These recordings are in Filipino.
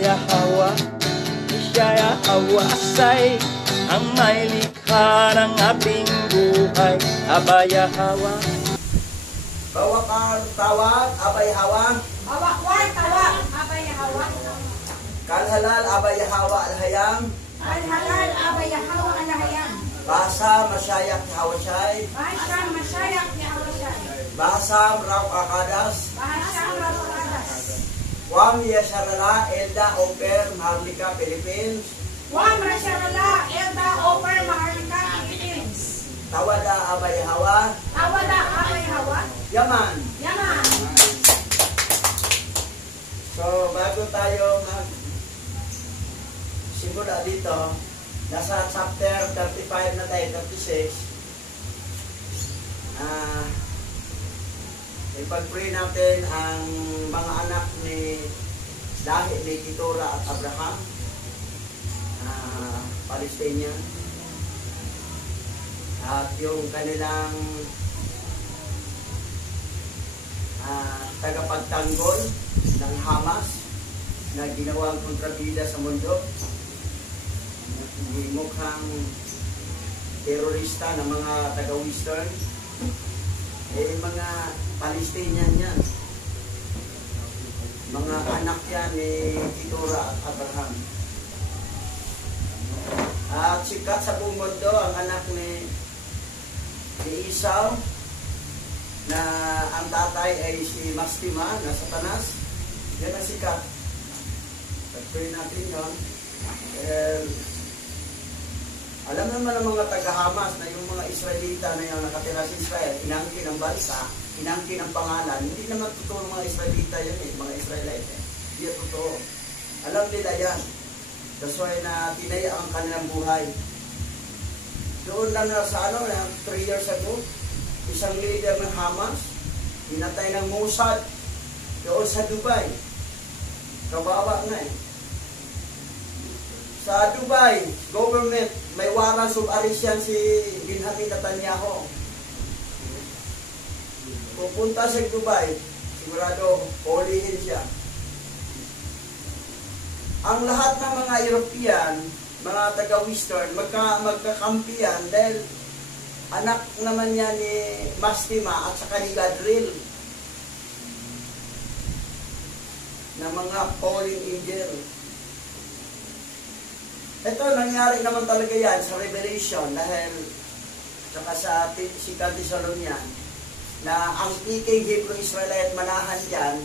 Yahweh, siya Yahweh ang may likha ng ating buhay. Aba Yahweh. Bawakar tawad, abay hawa. Bawakwar tawad, abay hawa. Kalhalal, abay hawa alhayam. Al-halal, abay hawa alahayam. Basa masyayak hawasay. Bahasam masyayak ni Hawasay. Basam raw akadas. Bahasam rapadas. Wam yasarala elda oper Maharlika Philippines. Wam rasyarala, Elda Oper Maharlika Philippines. Tawada abay hawa. Tawada, abay hawa. Yaman. Yaman. So bago tayo simula dito, nasa chapter 35 na tayo, 36. Ipag-pray natin ang mga anak ni lahi ni Keturah at Abraham, Palestinian, at yung kanilang tagapagtanggol ng Hamas na ginawang kontrabida sa mundo, mukhang terorista ng mga taga-Western, mga Palestinian yan, mga anak yan ni Keturah at Abraham. At sikat sa buong mundo ang anak ni Esau, na ang tatay ay si Mastima na Satanas. Yan ang sikat. Pag-pray natin yun. Alam naman ng mga taga-Hamas na yung mga Israelita na yung nakatira sa Israel, inangkin ang bansa, inangkin ang pangalan. Hindi naman totoo mga Israelita yun mga Israelite. Hindi totoo. Alam nila yan. That's why na tinaya ang kanilang buhay. Doon lang na sa 3 years ago, isang leader ng Hamas, hinatay ng Mossad doon sa Dubai. Kawawa nga Sa Dubai, government, may warrants of arrest yan si Benjamin Netanyahu. Pupunta sa Dubai, sigurado, polihin siya. Ang lahat ng mga European, mga taga-Western, magkakampiyan dahil anak naman yan ni Mastima at saka ni Gadril na mga fallen angel. Ito, nangyari naman talaga yan sa Revelation dahil saka sa Sikal Thessalonian na ang PK Hebrew Israelite manahan dyan,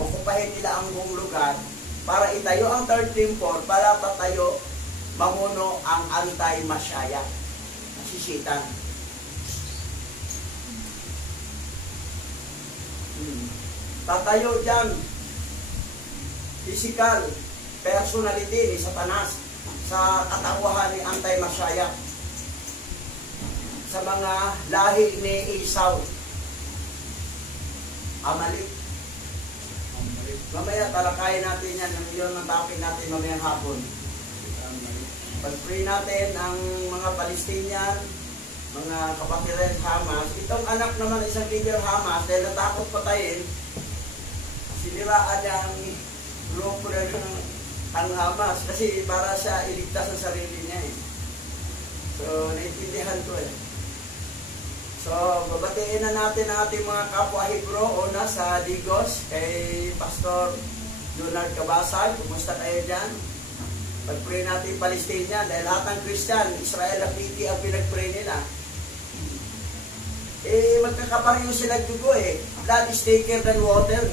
okupahin nila ang buong lugar para itayo ang third temple para tatayo mamuno ang anti-Messiah, si Satan. Tatayo dyan physical personality ni Satanas sa katauhan ni anti-Messiah sa mga lahi ni Esau, Amalek. Mamaya talakayin natin yan. Yun ang topic natin mamayang hapon. Pag-pray natin ang mga Palestinian, mga kapatiran Hamas. Itong anak naman isang leader Hamas dahil natakot patayin, siniraan niya ang grupo ng Hamas kasi para siya iligtas ang sarili niya So, naiintindihan ko So, babatiin na natin ang ating mga kapwa Hebro. Una sa Digos, kay Pastor Leonard Cabasag. Kumusta kayo dyan? Pag-pray natin Palestinian dahil lahat ng Christian, Israel at PT ang pinag-pray nila. Magkakapareho sila dugo Blood is thicker than water.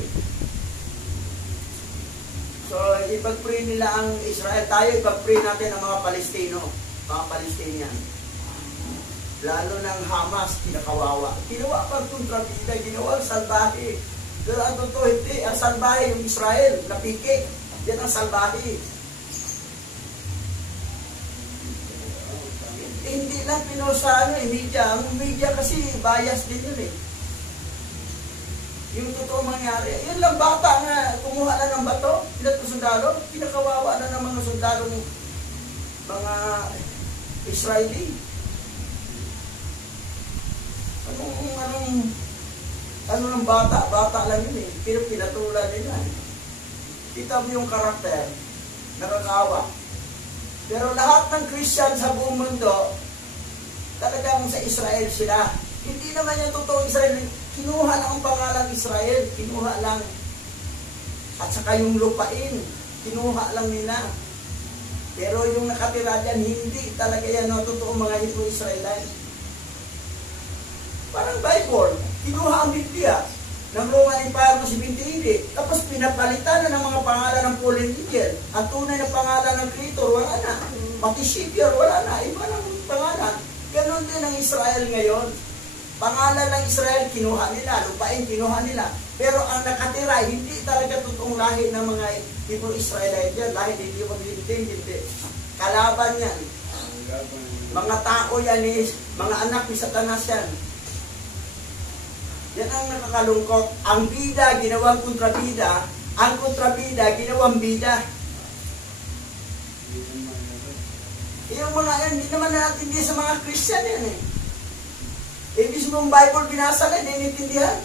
So, ipag-pray nila ang Israel. Tayo, ipag-pray natin ang mga Palestino, mga Palestinian. Lalo ng Hamas, kinakawawa. Ginawa pang kontrabida, ginawa ang salbahe. Pero ang totoo, hindi. Ang salbahe yung Israel, napikik. Yan ang salbahe. Hindi lang pinosa media. Ang media kasi bias din yun Yung totoo mangyari. Yun lang bata na kumuha na ng bato, ilat na sundalo, kinakawawa na ng mga sundalo ng mga Israeli. Ano ng bata lang yun pero pinatulan nila Kita mo yung karakter. Nakakaawa. Pero lahat ng Christian sa buong mundo, talagang sa Israel sila. Hindi naman yung totoong Israel. Kinuha lang ang pangalan Israel. Kinuha lang. At saka yung lupain. Kinuha lang nila. Pero yung nakatira dyan, hindi talaga yan no, totoong mga Hebrew Israelite. Parang Bible. Kinuha ang Biblia ng Roman Empire ng 70 tapos pinapalitan na ng mga pangalan ng Fallen Angel. Ang tunay na pangalan ng Creator, wala na. Pati Savior, wala na. Iba ng pangalan. Ganon din ang Israel ngayon. Pangalan ng Israel, kinuha nila. Lupain, kinuha nila. Pero ang nakatira, hindi talaga totoong lahi ng mga Hebrew Israelite yan. Lahi, hindi mo hindi. Kalaban yan. Mga tao yan, mga anak ni Satanas yan. Yan ang nakakalungkot. Ang bida, ginawang kontrabida. Ang kontrabida, ginawang bida. Yung mga yan, hindi naman natin sa mga Christian yan eh. Ibig mong Bible binasa na, hindi nitindihan.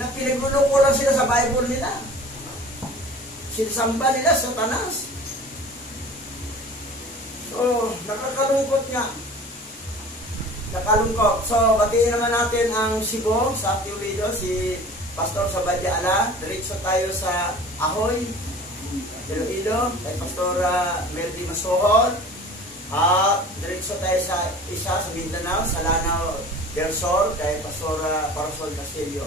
Na pinagulo ko lang sila sa Bible nila. Sinasamba nila sa Satanas. So, nakakalungkot nga. Nakalungkot. So, batiin naman natin ang Cebu sa Activido, si Pastor Sabadya Ala. Diretso tayo sa Ahoy, Iloilo, kay Pastor Meldy Masohon. At diretso tayo sa isa sa Mindanao, sa Lanao del Sol, kay Pastor Parasol Castillo.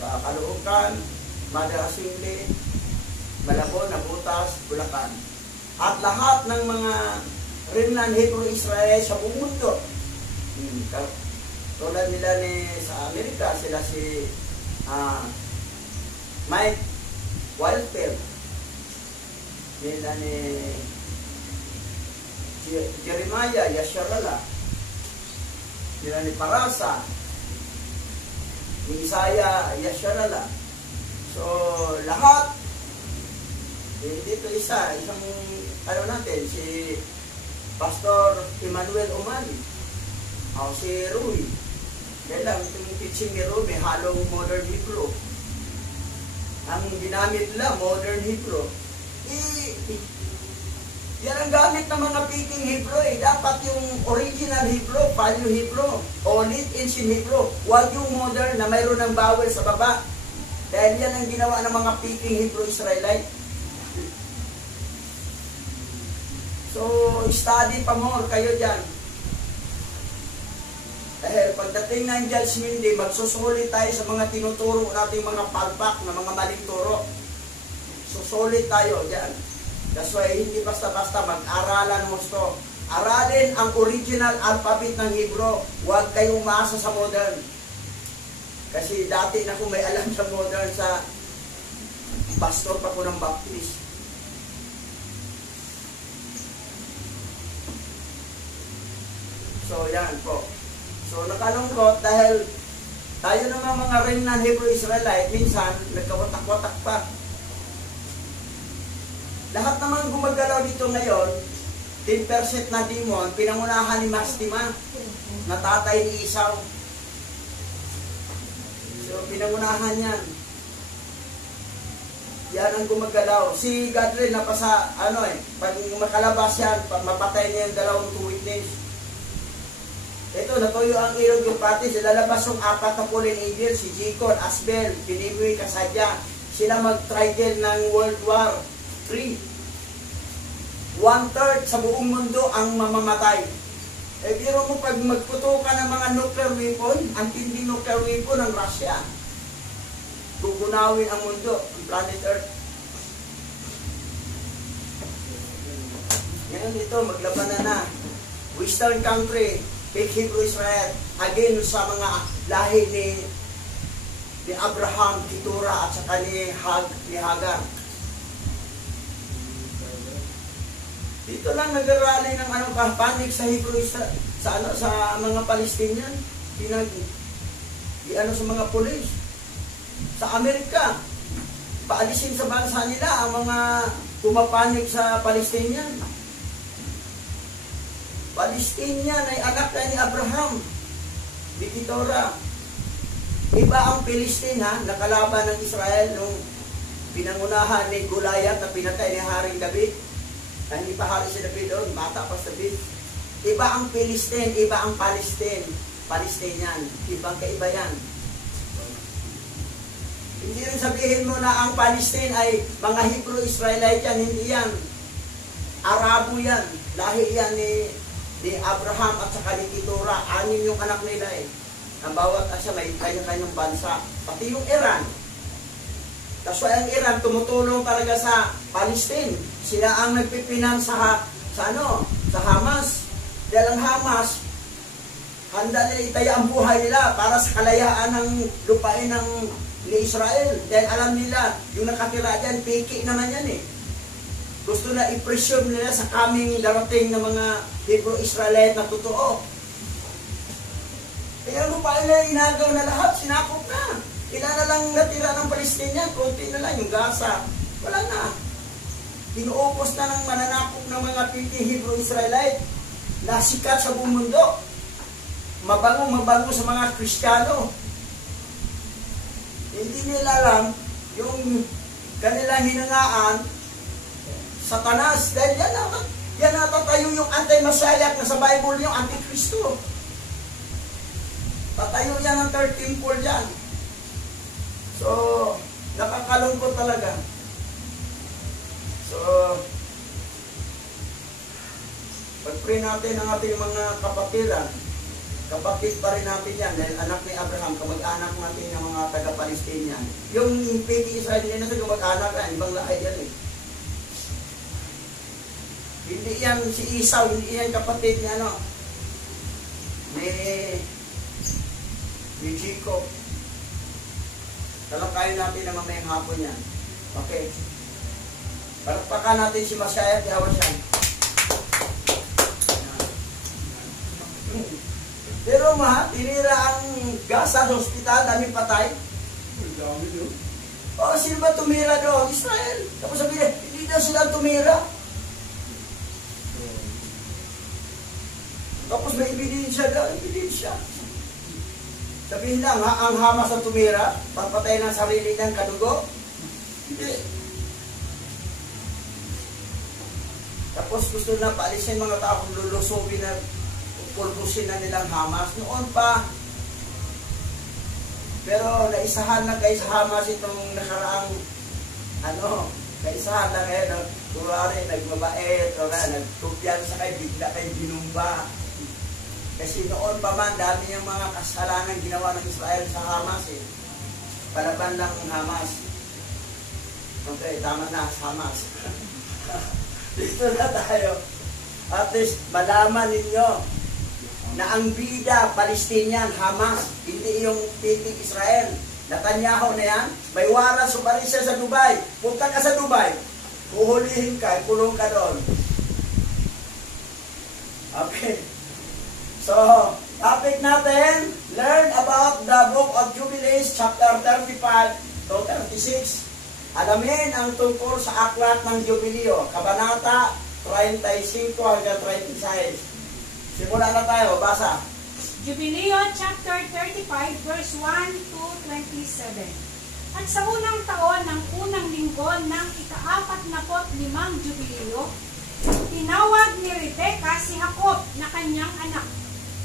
Sa Caloocan, Mother Assembly, Malabon, Nabutas, Bulacan. At lahat ng mga Remnant Hebrew Israel sa buong mundo. Tulad nila sa Amerika, sila si Mike Wildfield. Nila ni Jeremiah Yasharala. Nila ni Parasa. Ni Isaiah Yasharala. So, lahat dito isang natin, si Pastor Emmanuel Umali, si Rui. Kaya lang, itong teaching ni Rui, may halong modern Hebrew. Ang ginamit nila, modern Hebrew. Yan ang gamit ng mga Peking Hebrew eh. Dapat yung original Hebrew, value Hebrew, o Old Ancient Hebrew. Huwag yung modern na mayroon ng bawel sa baba. Dahil yan ang ginawa ng mga Peking Hebrew Israelite. So, study pa more kayo dyan. Dahil pagdating ng Judgment Day, magsusulit tayo sa mga tinuturo nating mga palpak na mga maling turo. Susulit tayo dyan. That's why hindi basta-basta mag-aralan mo ito. Aralin ang original alphabet ng Hebrew. Huwag kayong umaasa sa modern. Kasi dati na kung may alam sa modern, sa pastor pa ko ng Baptist. So, yan po. So, nakalungkot dahil tayo naman mga Remnant Hebrew Israelite, minsan, nagkawatak-watak pa. Lahat naman gumagalaw dito ngayon, 10% na demon, pinangunahan ni Mastima, na tatay ni Isaw. So, pinangunahan yan. Yan ang gumagalaw. Si Godfrey, napasa, pag makalabas yan, mapatay niya yung dalawang witness. Ito, natuyo ang ilog yung pati. Lalabas yung 4 na Fallen Angel, si Jikon, Asbel, Piniboy, Kasadya. Sila mag-trial ng World War III. 1/3 sa buong mundo ang mamamatay. Eh, biro mo pag magputo ka ng mga nuclear weapon, ang tindi nuclear weapon ng Russia. Gugunawin ang mundo, ang planet Earth. Ngayon dito, maglabanan na. Western country, Big Hebrew Israel, again sa mga lahi ni Abraham, Keturah, at saka ni Hagar. Dito lang nag-arali ng panik sa Hebrew sa mga Palestinian, sa mga pulis. Sa Amerika, paalisin sa bansa nila ang mga pumapanik sa Palestinian. Palestinian ay anak na ni Abraham, ni Keturah. Iba ang Palestine nakalaban ng Israel nung pinangunahan ni Goliath na pinatay ni Haring David. Hindi pa hari si David doon, bata pa si David. Iba ang Philistine, iba ang Palestine. Palestinian, ibang kaiba yan. Hindi rin sabihin mo na ang Palestine ay mga Hebrew Israelite yan, hindi yan. Arabo yan, lahi yan ni Abraham at saka ni Keturah. 6 yung anak nila eh. Ang bawat asa may kanya-kanyang bansa. Pati yung Iran. Kasi ang Iran tumutulong talaga sa Palestine. Sila ang nagpipinan sa Hamas. Dahil ang Hamas, handa nila itaya ang buhay nila para sa kalayaan ng lupain ni Israel. Dahil alam nila, yung nakatira dyan, piki naman yan eh. Gusto na i-presume nila sa kaming darating ng mga Hebrew Israelite na totoo. Kaya lupain nila, inagaw na lahat, sinakop na. Ilan na lang natira ng Palestinian, konti na lang yung Gaza. Wala na. Inuupos na ng mananakop ng mga Hebrew Israelite na sikat sa buong mundo. Mabango sa mga Kristiyano. Hindi nila alam yung kanilang hinangaan, Satanas. Dahil yan natatayo yung anti-Messiah na sa Bible yung anti-Kristo. Tatayo yan ng 13 temple dyan. So, nakakalungkot talaga. So, pag-pray natin ang ating mga kapatiran. Kapatid pa rin natin yan, dahil anak ni Abraham, kamag-anak natin ng mga taga-Palestinian. Yung pigi Israel din natin, kamag-anak yan, ibang lahi yan eh. Hindi yan si Esau, hindi yan kapatid niya, ni Jacob. Talakayin natin na mamayang hapon yan. Okay. Palakpakan natin si Messiah, dihawan siya. Pero tinira ang Gaza sa hospital, daming patay. O, sino ba tumira doon? Israel. Tapos sabihin, hindi na sila tumira. Tapos may ebidensya daw, ebidensya. Sabihin lang, ang Hamas ang tumira, pagpatay ng sarili ng kadugo. Hindi. Tapos gusto na paalisin mga tao kung lulusobin na pulbusin na nilang Hamas. Noon pa, pero naisahan na kayo sa Hamas itong nakaraang naisahan na kayo kunwari nagmabait o nagtupyan sa kayo, bigla kayo binumba. Kasi noon pa man, dami yung mga kasalanan ginawa ng Israel sa Hamas eh. Palaban lang ang Hamas. Okay, tama na, Hamas. Dito na tayo. At least, malaman ninyo na ang bida Palestinian, Hamas, hindi yung titig Israel. Netanyahu na yan, may waran sa Parisya sa Dubai. Punta ka sa Dubai, uhulihin ka, kulong ka doon. Okay. So, topic natin, learn about the book of Jubilees, chapter 35 to 36. Alamin ang tungkol sa aklat ng Jubileo, kabanata 35 hanggang 36. Simula na tayo, basa. Jubileo chapter 35 verse 1 to 27. At sa unang taon ng unang linggo ng ika-45 Jubileo, tinawag ni Rebecca si Jacob na kanyang anak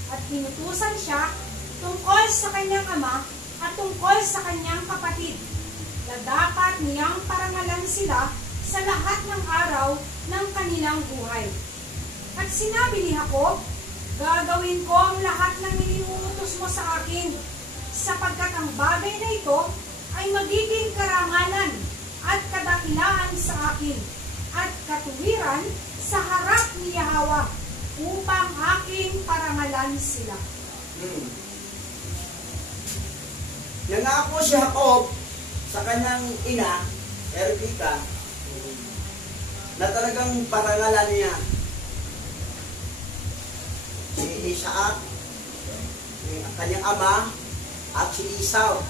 at pinutusan siya tungkol sa kanyang ama at tungkol sa kanyang kapatid na dapat niyang parangalan sila sa lahat ng araw ng kanilang buhay. At sinabi ni Jacob, gagawin ko ang lahat ng iniuutos mo sa akin, sapagkat ang bagay na ito ay magiging karangalan at kadakilaan sa akin, at katuwiran sa harap ni Yahweh, upang aking parangalan sila. Nangako si Jacob sa kanyang ina, Rebecca, na talagang parangalan niya si Isaac, ang kanyang ama, at si Esau,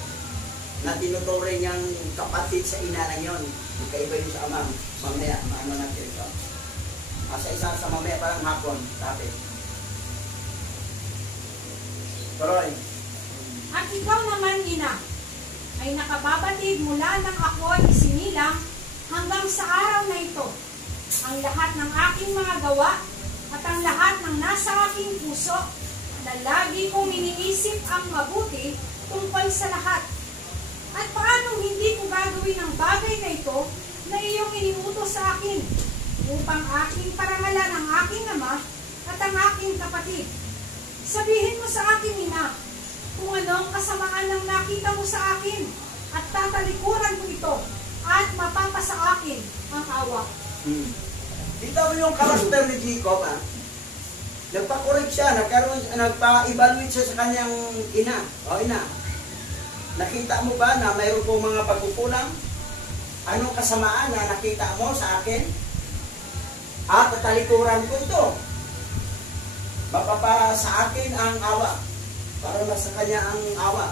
na tinuturing niyang kapatid sa ina na yun. Magkaiba yun sa ama. Mamaya, maano natin ito. Sa isa sa mamaya parang hapon, sabi. Tuloy. At ikaw naman, ina, ay ay nakababatid mula nang ako'y isinilang hanggang sa araw na ito. Ang lahat ng aking mga gawa at ang lahat ng nasa aking puso na lagi kong iniisip ang mabuti tungkol sa lahat. At paanong hindi ko gagawin ang bagay na ito na iyong iniutos sa akin upang aking parangalan ang aking ama at ang aking kapatid. Sabihin mo sa akin, ina, kung anong kasamaan ang nakita mo sa akin at tatalikuran ko ito at mapapasa akin ang awa. Kita mo yung karakter ni Jacob, ha? Nagpa-correct siya, nagpa-evaluate siya sa kanyang ina. O ina, nakita mo ba na mayroon pong mga pagkukulang? Anong kasamaan na nakita mo sa akin? At tatalikuran ko ito. Mapapa sa akin ang awa. Para sa kanya ang awa.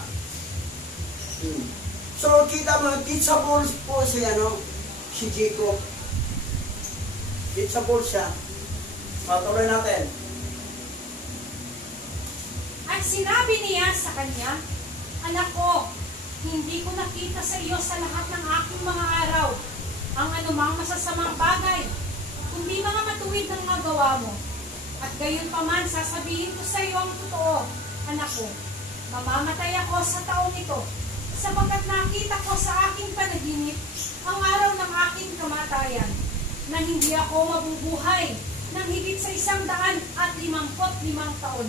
So, kita mo, teachable po si Jacob. Teachable siya. Patuloy natin. At sinabi niya sa kanya, anak ko, hindi ko nakita sa iyo sa lahat ng aking mga araw ang anumang masasamang bagay, kundi mga matuwid ng nagawa mo. At gayon pa man, sasabihin ko sa iyo ang totoo, anak ko, mamamatay ako sa taong ito, sapagkat nakita ko sa aking panaginip ang araw ng aking kamatayan, na hindi ako mabubuhay ng higit sa 155 taon.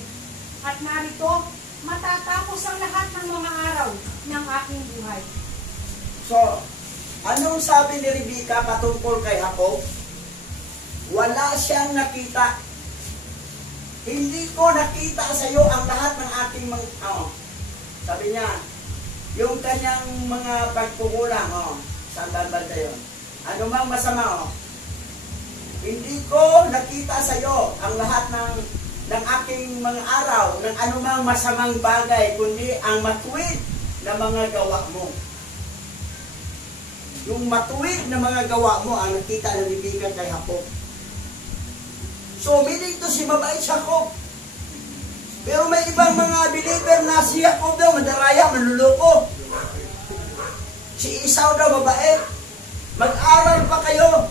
At narito, matatapos ang lahat ng mga araw ng aking buhay. So, anong sabi ni Rebecca patungkol kay Jacob? Wala siyang nakita. Hindi ko nakita sa iyo ang lahat ng aking mga, sabi niya, yung kanyang mga pagkukulang, saan banda yun? Ano mang masama, hindi ko nakita sa iyo ang lahat ng aking mga araw, ng anumang masamang bagay, kundi ang matuwid na mga gawa mo. Yung matuwid na mga gawa mo ang nakita ng Rebecca kay Jacob. So, meaning to si mabait Jacob. Pero may ibang mga believer na si Jacob daw, madaraya, manluloko. Si Esau daw, mabait. Mag-aral pa kayo.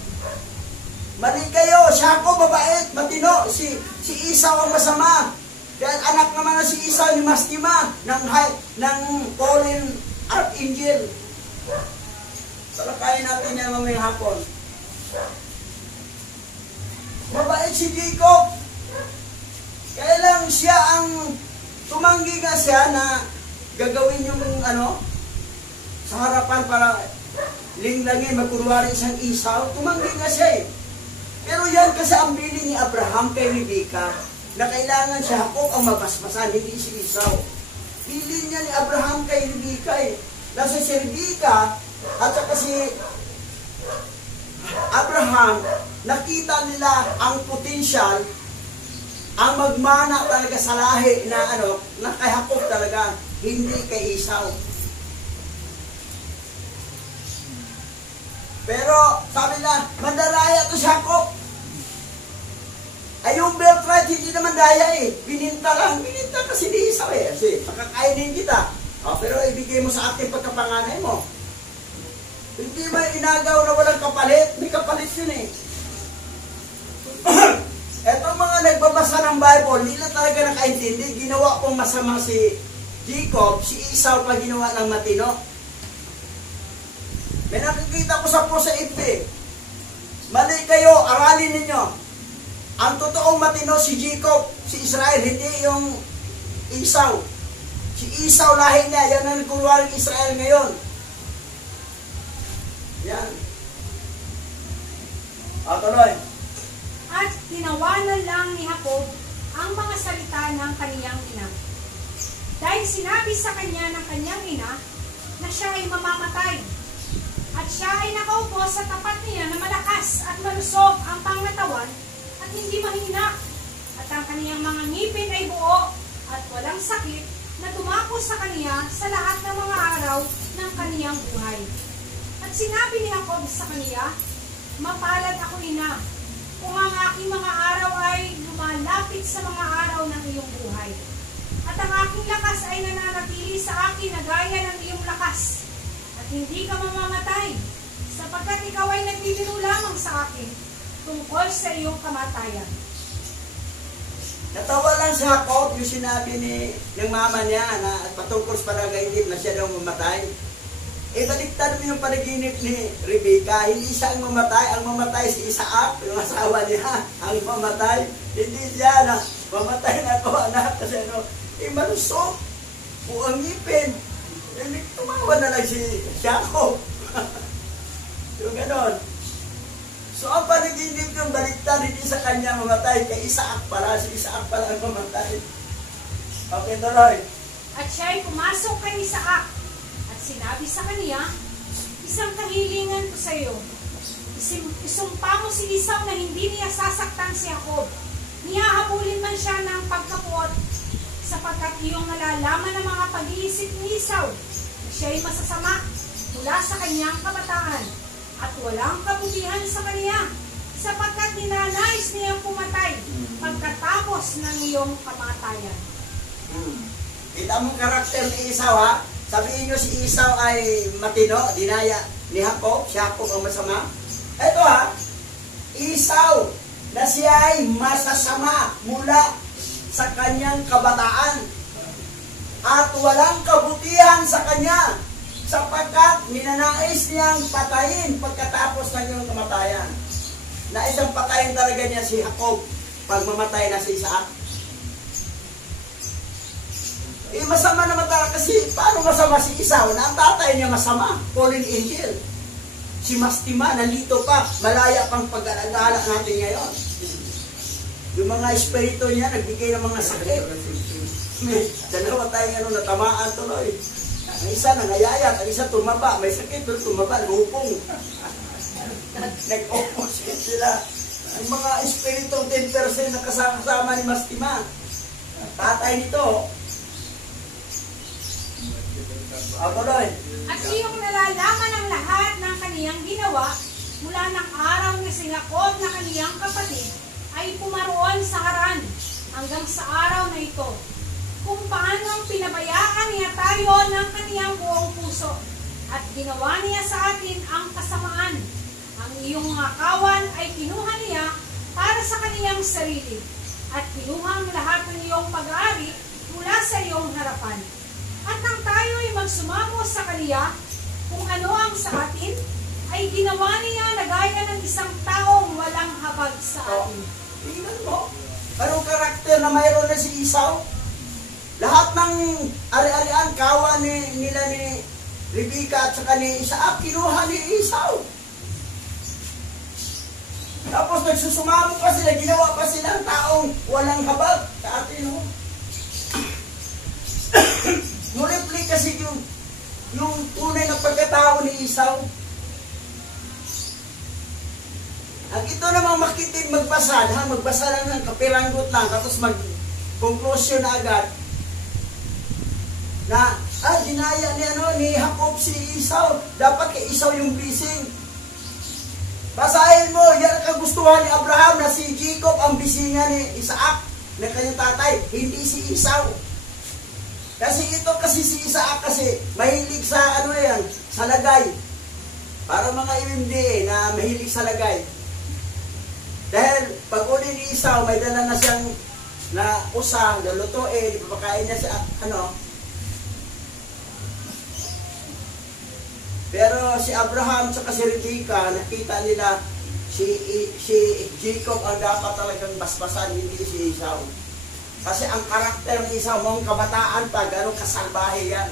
Mali kayo, Jacob mabait, matino. Si Esau ang masama. Dahil anak naman na si Esau ni Mastima ng fallen archangel. Salakayin natin yan mamayang hapon. Mabait si Jacob. Kaya lang siya ang tumanggi nga siya na gagawin yung sa harapan para linglangin, magkunwari isang Esau. Tumanggi nga siya eh. Pero yan kasi ang bili ni Abraham kay Rebecca na kailangan si Jacob ang mabasmasan, hindi si Esau. Bili niya ni Abraham kay Rebecca eh. Nasa si Rebecca at saka si Abraham, nakita nila ang potential, ang magmana talaga sa lahi na na kay Jacob talaga, hindi kay Esau. Pero sabi na, mandaraya to si Jacob. Ay yung birthright, hindi naman daya eh. Bininta kasi ni Esau eh. Kasi makakainin kita. Pero ibigay mo sa akin pagkapanganay mo. Hindi ba inagaw na walang kapalit? May kapalit yun eh. Etong mga nagbabasa ng Bible, hindi na talaga nakaintindi. Ginawa pong masama si Jacob, si Esau pa ginawa ng matino. May nakikita ko sa post sa FB. Mali kayo, aralin ninyo. Ang totoong matino si Jacob, si Israel, hindi yung Esau. Si Esau lahi niya, yan ang nagkunwaring Israel ngayon. Yan. Tuloy. At tinawanan lang ni Jacob ang mga salita ng kaniyang ina. Dahil sinabi sa kanya ng kanyang ina na siya ay mamamatay. At siya ay nakaupo sa tapat niya na malakas at malusog ang pangatawan at hindi mahina. At ang kaniyang mga ngipin ay buo at walang sakit na dumako sa kaniya sa lahat ng mga araw ng kaniyang buhay. At sinabi ni Jacob sa kaniya, mapalad ako ina, kung ang aking mga araw ay lumalapit sa mga araw ng iyong buhay. At ang aking lakas ay nananatili sa akin na gaya ng iyong lakas. hindi ka mamamatay, sapagkat ikaw ay nagbibiro lamang sa akin tungkol sa iyong kamatayan. Natawa lang si Jacob yung sinabi ng mama niya na patungkol sa panaginip na siya daw mamatay. Baliktad mo yung panaginip ni Rebecca, hindi siya ang mamatay. Ang mamatay si Isaac, yung asawa niya, ang mamatay. Hindi siya na mamatay na ako, anak, kasi malusok. Buang ngipin. Tumawa na lang si Jacob. Yung ganon. So, ang panaginip yung baliktad, hindi sa kanya mamatay, kay Isaac pala. Si Isaac pala ang mamatay. Okay, tuloy. At siya ay pumasok kay Isaac at sinabi sa kanya, isang kahilingan ko sa iyo. Isumpa mo si Esau na hindi niya sasaktan si Jacob. Niyahabulin man siya ng pagkapuot, sapagkat iyong nalalaman ng mga pag-iisip ni Esau. Siya ay masasama mula sa kanyang kabataan at walang kabutihan sa kanya, sapagkat ninanais niyang pumatay pagkatapos ng iyong kamatayan. Kita mo karakter ni Esau, ha? Sabihin nyo si Esau ay matino, dinaya ni Jacob, si Jacob ang masama. Ito, ha, Esau na siya ay masasama mula sa kanyang kabataan at walang kabutihan sa kanya, sapagkat ninanais niyang patayin pagkatapos ng iyong kamatayan. Nais ang patayin talaga niya si Jacob pag mamatay na si Isaac. Masama naman talaga kasi paano masama si Esau na ang tatay niya masama, fallen angel. Si Mastima, nalito pa, malaya pang pag-alala natin ngayon. Yung mga espiritu niya, nagbigay ng mga sakit. Dalawa tayong natamaan tuloy. Ang isa nangayayat, ang isa tumaba, may sakit, pero tumaba, lupong. Nag-opposite sila. Ang mga espiritu 10% na kasama ni Mastima. Tatay nito, at iyong nalalaman ang lahat ng kaniyang ginawa mula ng araw na si Jacob na kaniyang kapatid ay pumaroon sa Haran hanggang sa araw na ito, kung paano pinabayaan niya tayo ng kaniyang buong puso at ginawa niya sa atin ang kasamaan. Ang iyong mga kawan ay kinuha niya para sa kaniyang sarili at kinuha ang lahat ng iyong pag-aari mula sa iyong harapan. At nang tayo ay magsumamo sa kaniya, kung ano ang sa atin, ay ginawa niya na gaya ng isang taong walang habag sa atin. Tingnan mo, anong karakter na mayroon na si Esau? Lahat ng ari-arian, kawan nila ni Rebecca at saka ni Isaac, kinuha ni Esau. Tapos nagsusumamo pa sila, ginawa pa sila ng taong walang habag sa atin. Nuripli kasi yung tunay na pagkatao ni Esau. Ang ito namang makitin magbasa, magbasa lang ng kapiranggot lang, tapos mag-conclusion na agad. Na, dinaya ni Jacob si Esau, dapat kay Esau yung blessing. Basahin mo, yan ang kagustuhan ni Abraham na si Jacob ang bisingan ni Isaac, na kanyang tatay, hindi si Esau. Kasi si Isaac kasi mahilig sa sa lagay. Para mga MMDA na mahilig sa lagay. Dahil pag uli ni Esau, may dala na siyang na usa, lulutuin, ipapakain niya sa Pero si Abraham at si Rebecca, nakita nila si Jacob ang dapat talagang basbasan, hindi si Esau. Kasi ang karakter ni Esau, mong kabataan pa, gano'ng kasalbahe yan.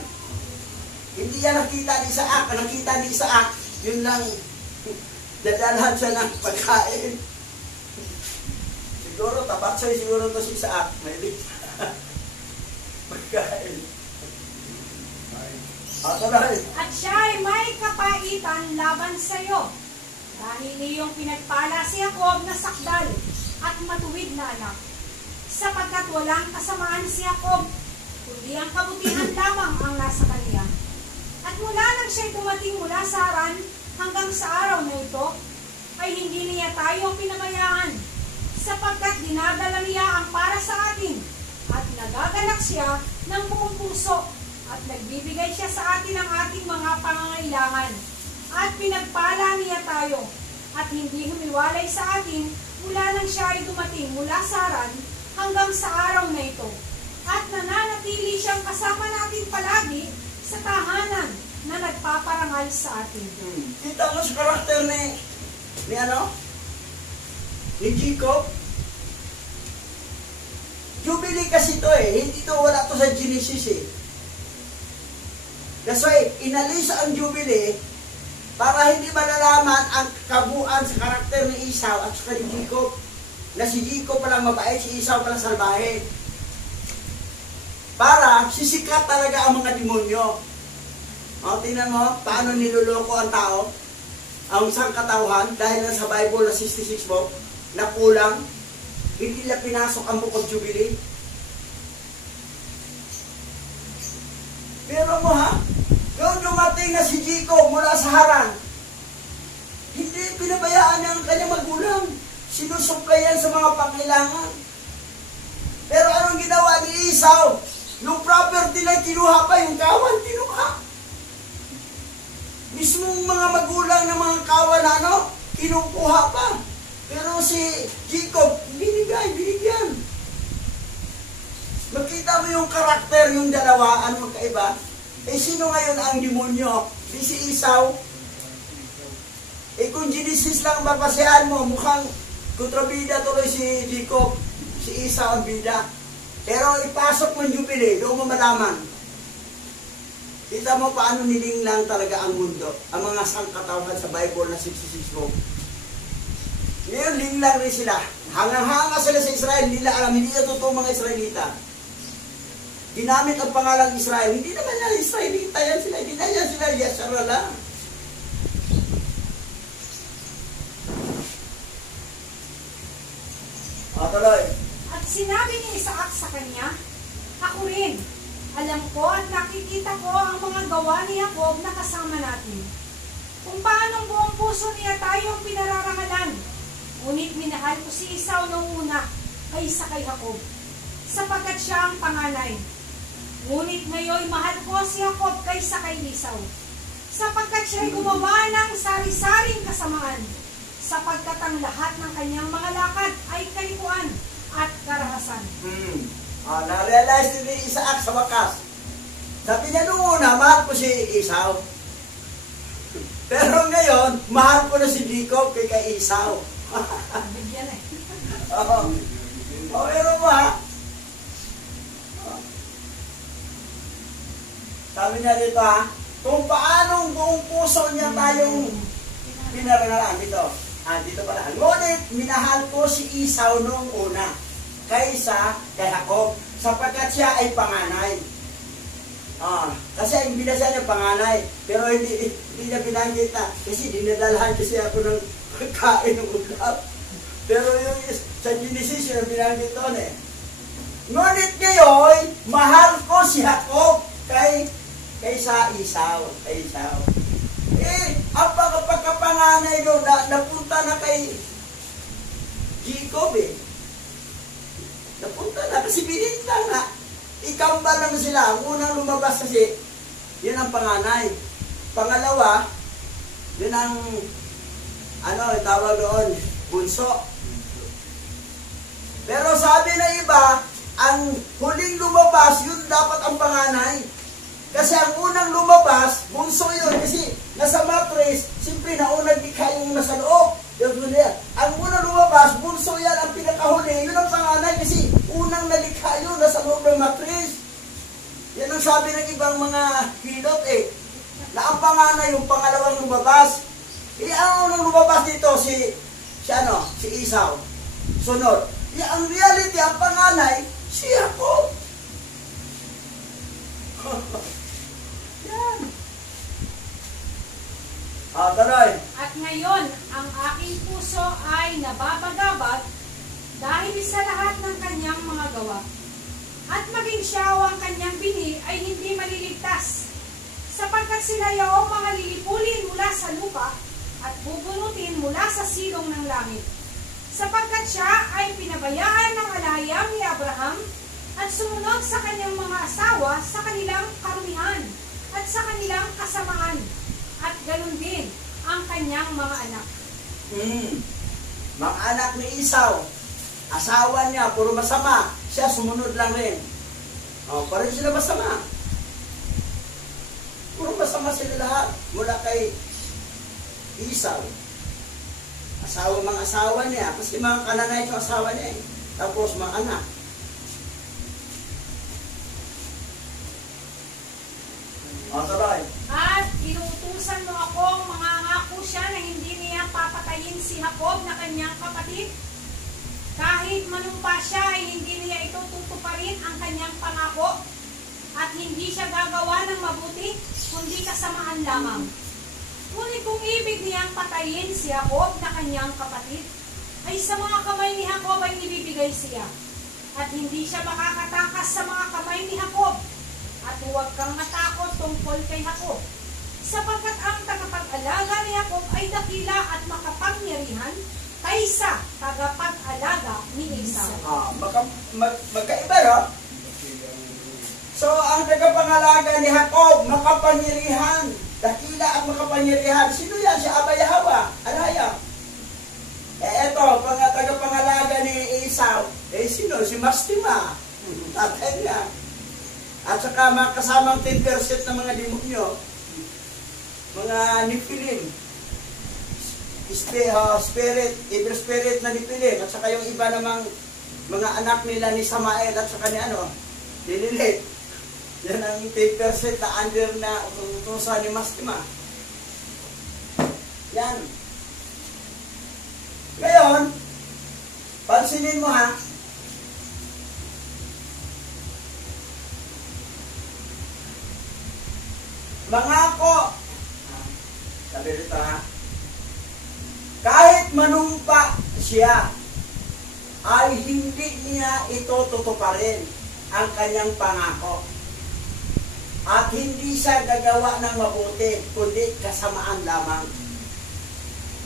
Hindi yan nakita ni Isaac. Ang nakita ni Isaac, yun lang, dadalhan siya ng pagkain. Siguro, tabatsoy siguro to si Isaac. May pagkain. At siya ay may kapaitan laban sa iyo. Dahil iyong pinagpala si Jacob na sakdal at matuwid na anak. Sapagkat walang kasamaan si Jacob, kundi ang kabutihan lamang ang nasa kanya. At mula nang siya'y dumating mula sa Haran hanggang sa araw na ito, ay hindi niya tayo pinabayaan, sapagkat dinadala niya ang para sa atin, at nagagalak siya ng buong puso, at nagbibigay siya sa atin ng ating mga pangangailangan. At pinagpala niya tayo at hindi humiwalay sa atin mula nang siya ay dumating mula sa Haran hanggang sa araw na ito. At nananatili siyang kasama natin palagi sa tahanan na nagpaparangal sa atin. Kita mo sa karakter ni Jacob. Jubilee kasi ito hindi to, wala to sa Genesis Kasi inalis ang Jubilee para hindi malalaman ang kabuuan sa karakter ni Esau at sa ni Jacob. Na si Jacob palang mabait, si Esau palang salbahe. Para sisikat talaga ang mga demonyo. Tingnan mo, paano niloloko ang tao, ang sangkatauhan, dahil na sa Bible na 66 book, na kulang, hindi nila pinasok ang Book of Jubilee. Pero mo kung dumating na si Jacob mula sa Haran, hindi pinabayaan niya ang kanyang magulang. Sinusuplayan sa mga pangailangan. Pero anong ginawa ni Esau? Nung property lang kinuha pa, yung kawan kinuha. Mismong mga magulang ng mga kawan kinukuha pa. Pero si Jacob, binigyan. Makita mo yung karakter, yung dalawa, ano magkaiba? Sino ngayon ang demonyo? Di si Esau? Kung Genesis lang babasehan mo, mukhang kontrabida tuloy si Jacob, si Esau ang bida. Pero ipasok mo yung Jubilee, doon mo malaman. Kita mo paano nilinglang talaga ang mundo, ang mga sangkatauhan sa Bible na 66 book. Ngayon, linglang rin sila. Hangang-hanga sila sa Israel, hindi nila alam, hindi na totoo mga Israelita. Ginamit ang pangalang Israel, hindi naman yan Israelita yan sila, hindi na yan sila, Yashara lang. Tuloy. At sinabi ni Isaac sa kanya, ako rin, alam ko at nakikita ko ang mga gawa ni Jacob na kasama natin. Kung paanong buong puso niya tayong pinararangalan. Ngunit minahal ko si Esau noong una kaysa kay Jacob, sapagkat siya ang panganay. Ngunit ngayon mahal ko si Jacob kaysa kay Esau, sapagkat siya ay gumawa ng sari-saring kasamaan, sapagkat ang lahat ng kanyang mga lakad ay kalikuan at karahasan. Na-realize din ni Isaac sa wakas. Sabi niya noong una, mahal ko si Esau. Pero ngayon, mahal ko na si Jacob kay Esau. Bigyan Pero mo sabi niya dito kung paanong buong puso niya tayong pinarangalan dito. Dito pala. Ngunit minahal ko si Esau noong una kaysa kay Jacob, sapagkat siya ay panganay. Kasi ang binasa niya panganay, pero hindi niya binanggit kasi dinadalhan kasi ako ng kain ng ulam. Pero yung sa Genesis yung binanggit doon Ngunit ngayon, mahal ko si Jacob kaysa Esau. Ang pagkapanganay doon, napunta na kay Jacob Napunta na kasi bininta na. Ikambal naman sila. Ang unang lumabas kasi, yun ang panganay. Pangalawa, yun ang tawag doon, bunso. Pero sabi na iba, ang huling lumabas, yun dapat ang panganay. Kasi ang unang lumabas, bunso yun. Kasi nasa matris, siyempre naunang dikha yung nasa loob. Ang unang lumabas, bunso yan ang pinakahuli. Yun ang panganay kasi unang nalikha yun nasa loob ng matris. Yan ang sabi ng ibang mga hilot na ang panganay yung pangalawang lumabas. Ang unang lumabas dito si Esau. Sunod. Ang reality, ang panganay, si Jacob. Yan. Taray. At ngayon, ang aking puso ay nababagabag dahil sa lahat ng kanyang mga gawa. At maging siya o ang kanyang bini ay hindi maliligtas, sapagkat sila yaong mga lilipulin mula sa lupa at bubunutin mula sa silong ng langit. Sapagkat siya ay pinabayaan ng alayam ni Abraham at sumunod sa kanyang mga asawa sa kanilang karumihan at sa kanilang kasamaan, at ganun din ang kanyang mga anak. Mga anak ni Esau, asawa niya, puro masama, siya sumunod lang rin. Pareho sila masama. Puro masama sila lahat, mula kay Esau. Mga asawa niya, kasi mga kananay yung asawa niya eh. Tapos mga anak. Tuloy. At inuutusan mo akong mangangako siya na hindi niya papatayin si Jacob na kanyang kapatid. Kahit manumpa siya ay hindi niya ito tutuparin ang kanyang pangako, at hindi siya gagawa ng mabuti, kundi kasamaan lamang. Ngunit kung ibig niyang patayin si Jacob na kanyang kapatid, ay sa mga kamay ni Jacob ay ibibigay siya, at hindi siya makakatakas sa mga kamay ni Jacob. At huwag kang matakot tungkol kay Jacob, sapagkat ang tagapag-alaga ni Jacob ay dakila at makapangyarihan kaysa tagapag-alaga ni Esau. Magkaiba, no? So, ang tagapangalaga ni Jacob, makapangyarihan, dakila at makapangyarihan. Sino yan? Si Abayahawa, Araya. Eto, tagapangalaga ni Esau, sino? Si Mastima, tatay niya. At saka kasamang 10% ng mga demonyo, mga Nephilim, evil spirit na Nephilim, at saka yung iba namang mga anak nila ni Samael at saka ni Lilith. Yan ang 10% na under na utusan ni Mastima. Yan. Ngayon, pansinin mo ha, mangako, sabi dito ha, kahit manumpa siya, ay hindi niya ito tutuparin ang kanyang pangako. At hindi siya gagawa ng mabuti, kundi kasamaan lamang.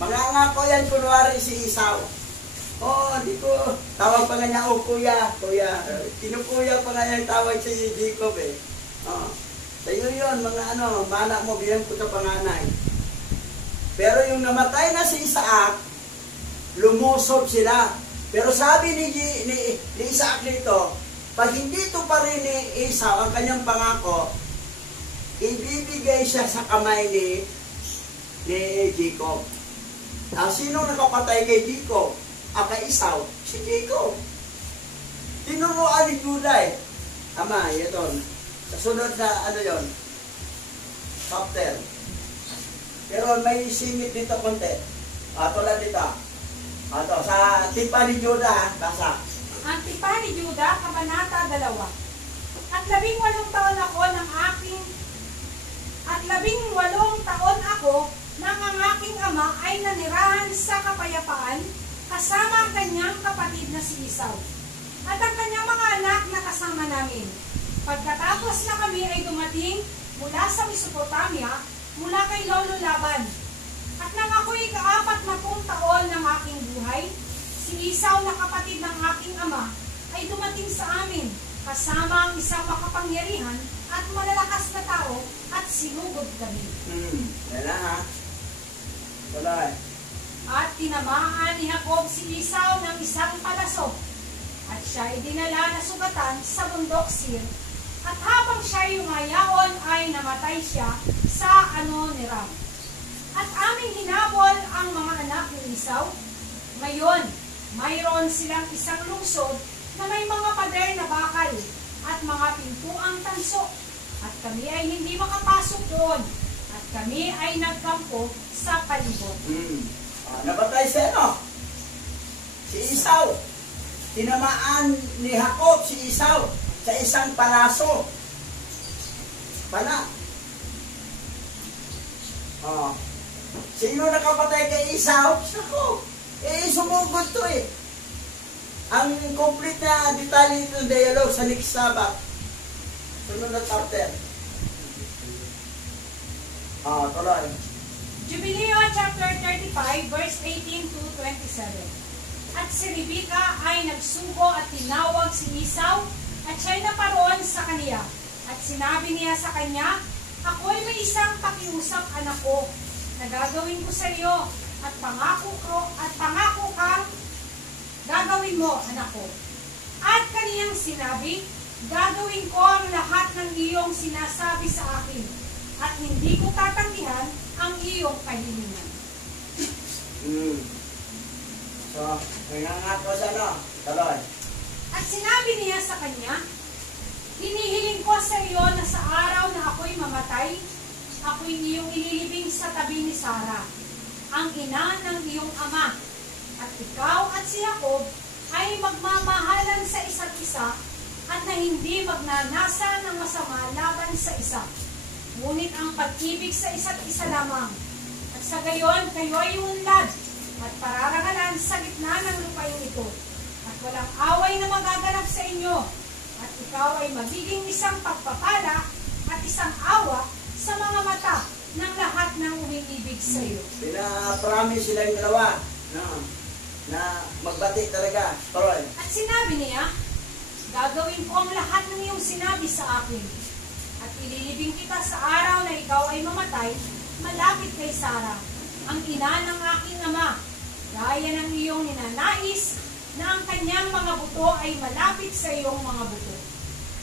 Mangangako yan, kunwari si Esau. Di ko, tawag pa nga niya, kuya. Kinukuya pa nga niya tawag si Jacob eh. Tayo yun, mga mana mo, bilang ko sa panganay. Pero yung namatay na si Isaac, lumusog sila. Pero sabi ni Isaac dito, pag hindi ito pa rin ni Esau ang kanyang pangako, ibibigay siya sa kamay ni Jacob. Sino nakapatay kay Jacob? Kay Esau? Si Jacob. Tinuruan ni Judah. Ama, ito. Sa sunod na yon, chapter. Pero may singit dito konti. Tulad dito. Sa Tipa ni Judah, basa. Ang Tipa ni Judah, Kabanata 2. At 18 taon ako ng aking nang ang aking ama ay nanirahan sa kapayapaan kasama ang kanyang kapatid na si Esau, at ang kanyang mga anak na kasama namin. Pagkatapos na kami ay dumating mula sa Mesopotamia, mula kay Lolo Laban. At nang ako'y 40 taon ng aking buhay, si Esau na kapatid ng aking ama ay dumating sa amin, kasama ang isang makapangyarihan at malalakas na tao, at sinugod kami. Yan na ha. Wala eh. At tinamaan ni Jacob si Esau ng isang palaso, at siya ay dinala na sugatan sa bundok Seir. At habang siya yumayaon ay namatay siya sa ni Ram. At aming hinabol ang mga anak ni Esau. Ngayon, mayroon silang isang lungsod na may mga pader na bakal at mga pintuang tanso. At kami ay hindi makapasok doon. At kami ay nagkampo sa palibot. Nabatay siya, si Esau. Tinamaan ni Jacob si Esau sa isang palaso. Sino nakapatay kay Esau? Jacob. Sumugod to eh. Ang complete na detalye ng dialogue sa next Sabbath. Sunod na chapter. Tuloy. Jubileo chapter 35 verse 18 to 27. At si Rebecca ay nagsugo at tinawag si Esau At siya'y naparoon sa kaniya. At sinabi niya sa kanya, ako'y may isang pakiusap, anak ko, na gagawin ko sa iyo, at pangako kang gagawin mo, anak ko. At kaniyang sinabi, gagawin ko ang lahat ng iyong sinasabi sa akin, at hindi ko tatanggihan ang iyong kahilingan. So, nangangako siya, no? Tuloy. At sinabi niya sa kanya, hinihiling ko sa iyo na sa araw na ako'y mamatay, ako'y iyong ililibing sa tabi ni Sarah, ang ina ng iyong ama, at ikaw at si Jacob ay magmamahalan sa isa't isa, at na hindi magnanasa ng masama laban sa isa. Ngunit ang pag-ibig sa isa't isa lamang. At sa gayon, kayo ay unlad at pararangalan sa gitna ng lupain ito. At walang away na magaganap sa inyo. At ikaw ay magiging isang pagpapala at isang awa sa mga mata ng lahat ng umiibig sa iyo. Pina-promise sila yung dalawa na magbati talaga. Tuloy. At sinabi niya, gagawin ko ang lahat ng iyong sinabi sa akin. At ililibing kita sa araw na ikaw ay mamatay, malapit kay Sarah, ang ina ng aking ama, gaya ng iyong ninanais na ang kanyang mga buto ay malapit sa iyong mga buto.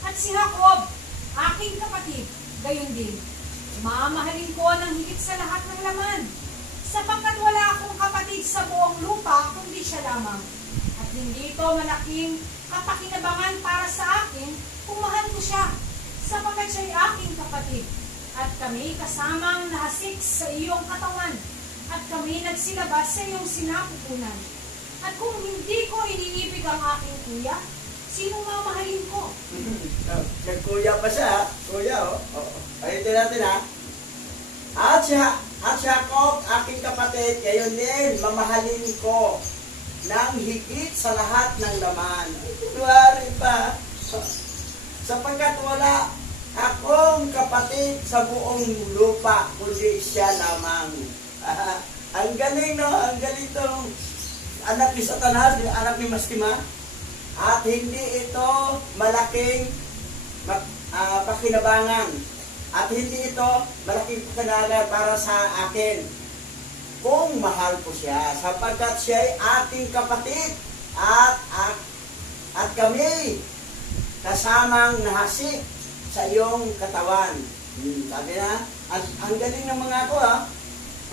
At si Jacob, aking kapatid, gayon din, mamahalin ko ng higit sa lahat ng laman, sapagkat wala akong kapatid sa buong lupa kundi siya lamang. At hindi ito malaking kapakinabangan para sa akin kung mahal ko siya, sapagkat siya'y aking kapatid. At kami kasamang nahasik sa iyong katawan, at kami nagsilabas sa iyong sinapupunan. At kung hindi ko iniibig ang aking kuya, sinong mamahalin ko? Nagkuya pa siya, kuya, Ayun natin, ha? At Jacob, aking kapatid, gayon din, mamahalin ko ng higit sa lahat ng laman. Kunwari pa, sapagkat wala akong kapatid sa buong lupa, kundi siya lamang. Ang galing, no? Ang galing itong anak ni Satanas, anak ni Mastima. At hindi ito malaking pakinabangan. At hindi ito malaking pakinabangan para sa akin. Kung mahal ko siya, sapagkat siya ay ating kapatid. At kami kasamang nahasik sa iyong katawan. Sabi na, ang galing ng mga ako, ha?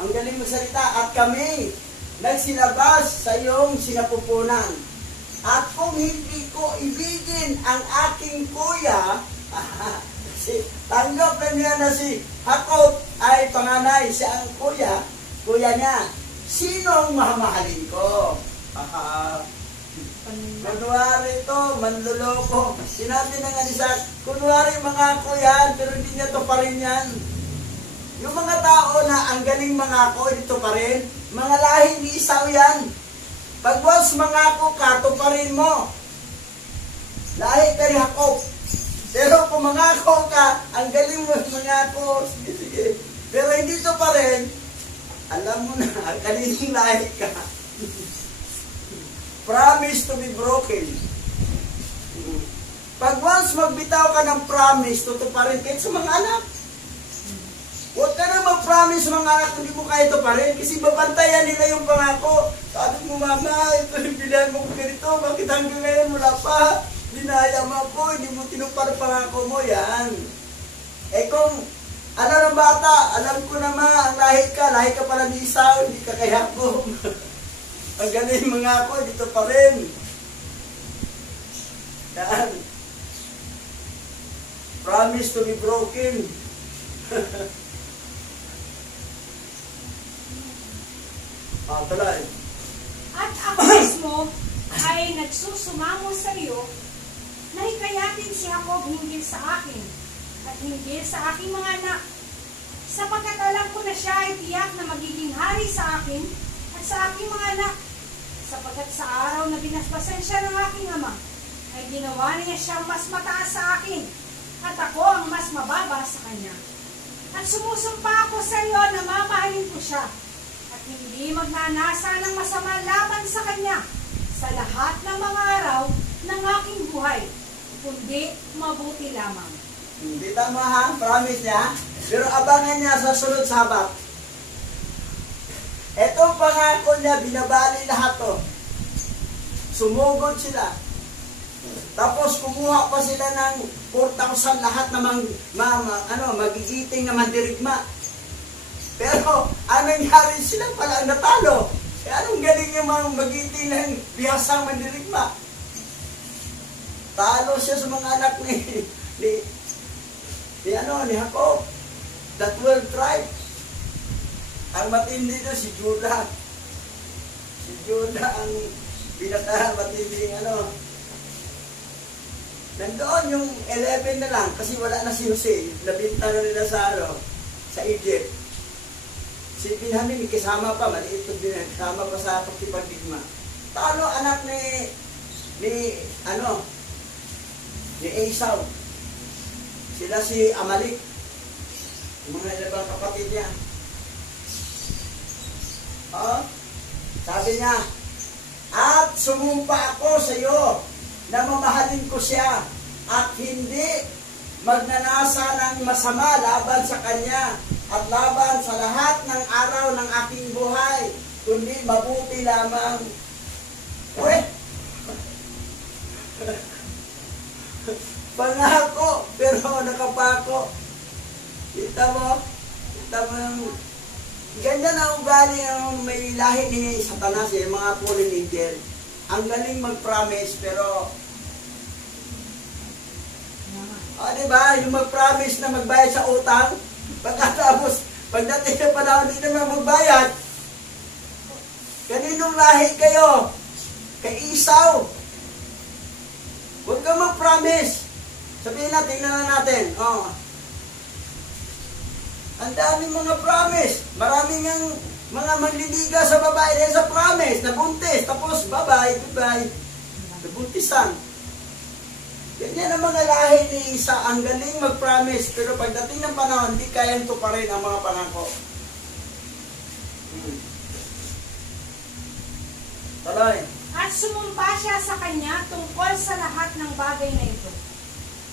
Ang galing magsalita. At kami nagsilabas sa iyong sinapupunan. At kung hindi ko ibigin ang aking kuya, tanggap na niya na si Jacob ay panganay, siya ang kuya niya. Sinong mamahalin ko? Kunwari ito, manluloko. Sinabi na nga ni Sak, kunwari mga kuya, pero hindi niya to pa rin yan. Yung mga tao na ang galing mangako, dito pa rin, mga lahing Isaw yan. Pag once mangako ka, tuparin mo. Lahi ka ni Jacob. Pero kung mangako ka, ang galing mo mangako, sige. Pero hindi to pa rin, alam mo na, kanilang lahi ka. Promise to be broken. Pag once magbitaw ka ng promise, tutuparin kahit sa mga anak. Huwag ka na mag-promise mga anak, hindi mo kaya ito pa rin. Kasi babantayan nila yung pangako. Sabi mo, mama, ito yung bilihan mo ko ganito. Bakit hanggang ngayon wala pa? Dinaya mo ako, hindi mo tinupar pangako mo. Yan. Eh kung, ano ng bata, alam ko naman, ang lahi ka pala ni Isaw, hindi ka kay Jacob. Ang galing mga ako, dito pa rin. Yan. Promise to be broken. Tuloy. At ako mismo ay nagsusumamo sa iyo na hikayatin si Jacob hinggil sa akin at hinggil sa aking mga anak, sapagkat alam ko na siya ay tiyak na magiging hari sa akin at sa aking mga anak, sapagkat sa araw na binasbasan siya ng aking ama ay ginawa niya siyang mas mataas sa akin at ako ang mas mababa sa kanya. At sumusumpa ako sa iyo na mamahalin ko siya at hindi magnanasa ng masama laban sa kanya sa lahat ng mga araw ng aking buhay. kundi mabuti lamang. Hindi tama ha, promise niya. Pero abangan niya sa sunod sabat. Etong pangako niya, binabali lahat to. Sumugod sila. Tapos kumuha pa sila ng 4,000 lahat na magigiting na mandirigma. Pero anong nangyari, sila pala ang natalo. Eh anong galing yung mga magigiting ng bihasang mandirigma? Talo siya sa mga anak ni Jacob. The 12 tribes. Ang matindi doon si Judah. Si Judah ang pinaka-matinding Nandoon yung 11 na lang kasi wala na si Jose. Nabinta na nila sa Egypt. Si Benjamin kasama pa, maliit to din, kasama pa sa pagkipagdigma. Talo anak ni Esau. Sila si Amalek. Yung mga ibang kapatid niya. Sabi niya, at sumumpa ako sa iyo na mamahalin ko siya at hindi magnanasa ng masama laban sa kanya at laban sa lahat ng araw ng aking buhay, kundi mabuti lamang. Pangako, pero nakapako. Kita mo yung ganyan ang ugali ang may lahi ni Satanas, yung mga fallen angel. Ang galing mag-promise, pero diba? Yung mag-promise na magbayad sa utang, pagkatapos, pagdating na panahon, hindi naman magbayad. Kaninong lahi kayo? Kay Esau. Huwag kang mag-promise. Sabihin natin, tingnan na natin. Ang daming mga promise. Maraming ang mga magliliga sa babae dahil sa promise, nabuntis, tapos goodbye, nabuntisan. Ganyan ang mga lahi ni Isa, ang galing mag-promise, pero pagdating ng panahon, hindi kayang tuparin ang mga pangako. Tuloy. At sumumpa siya sa kanya tungkol sa lahat ng bagay na ito.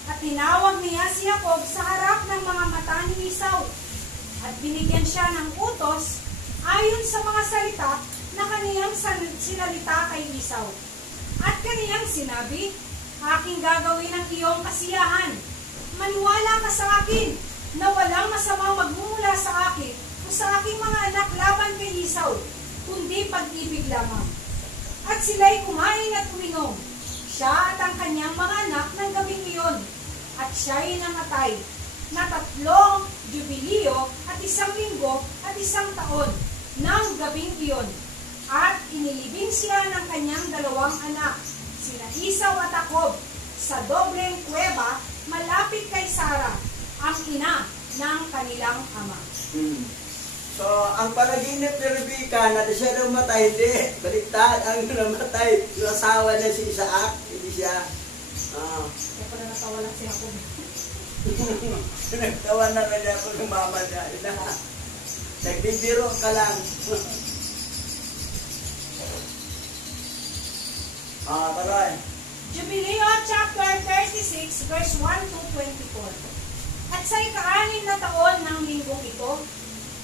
At tinawag niya si Jacob sa harap ng mga mata ni Esau. At binigyan siya ng utos ayon sa mga salita na kaniyang sinalita kay Esau. At kaniyang sinabi, aking gagawin ang iyong kasiyahan. Maniwala ka sa akin na walang masamang magmumula sa akin o sa aking mga anak laban kay Esau, kundi pag-ibig lamang. At sila'y kumain at uminom, siya at ang kanyang mga anak ng gabing iyon, at siya'y namatay na 3 jubileo at 1 linggo at 1 taon ng gabing iyon. At inilibing siya ng kanyang 2 anak, sina Esau at Jacob, sa dobleng kuweba malapit kay Sarah, ang ina ng kanilang ama. So, ang panaginip ni Rebecca na siya daw matay, hindi. Baliktad ang namatay. Yung asawa niya si Isaac, hindi siya. Kaya pala natawa lang si Jacob. Nagtawa na rin ako ng mama niya. Nagbibiro ka lang. Taray. Jubileo chapter 36 verse 1 to 24. At sa ika-6 na taon ng linggong ito,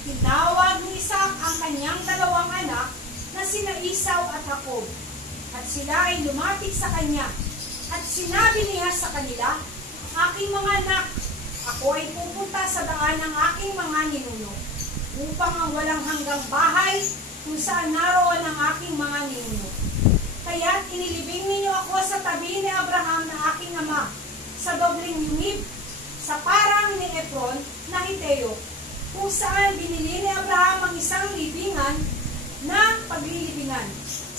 tinawag ni Isaac ang kanyang 2 anak na sina Esau at Jacob. At sila ay lumapit sa kanya. At sinabi niya sa kanila, aking mga anak, ako ay pupunta sa daan ng aking mga ninuno, upang ang walang hanggang bahay kung saan naroon ang aking mga ninuno. Kaya't inilibing ninyo ako sa tabi ni Abraham na aking ama, sa dobleng yungib, sa parang ni Efron na Hiteo, kung saan binili ni Abraham ang isang libingan na paglilibingan.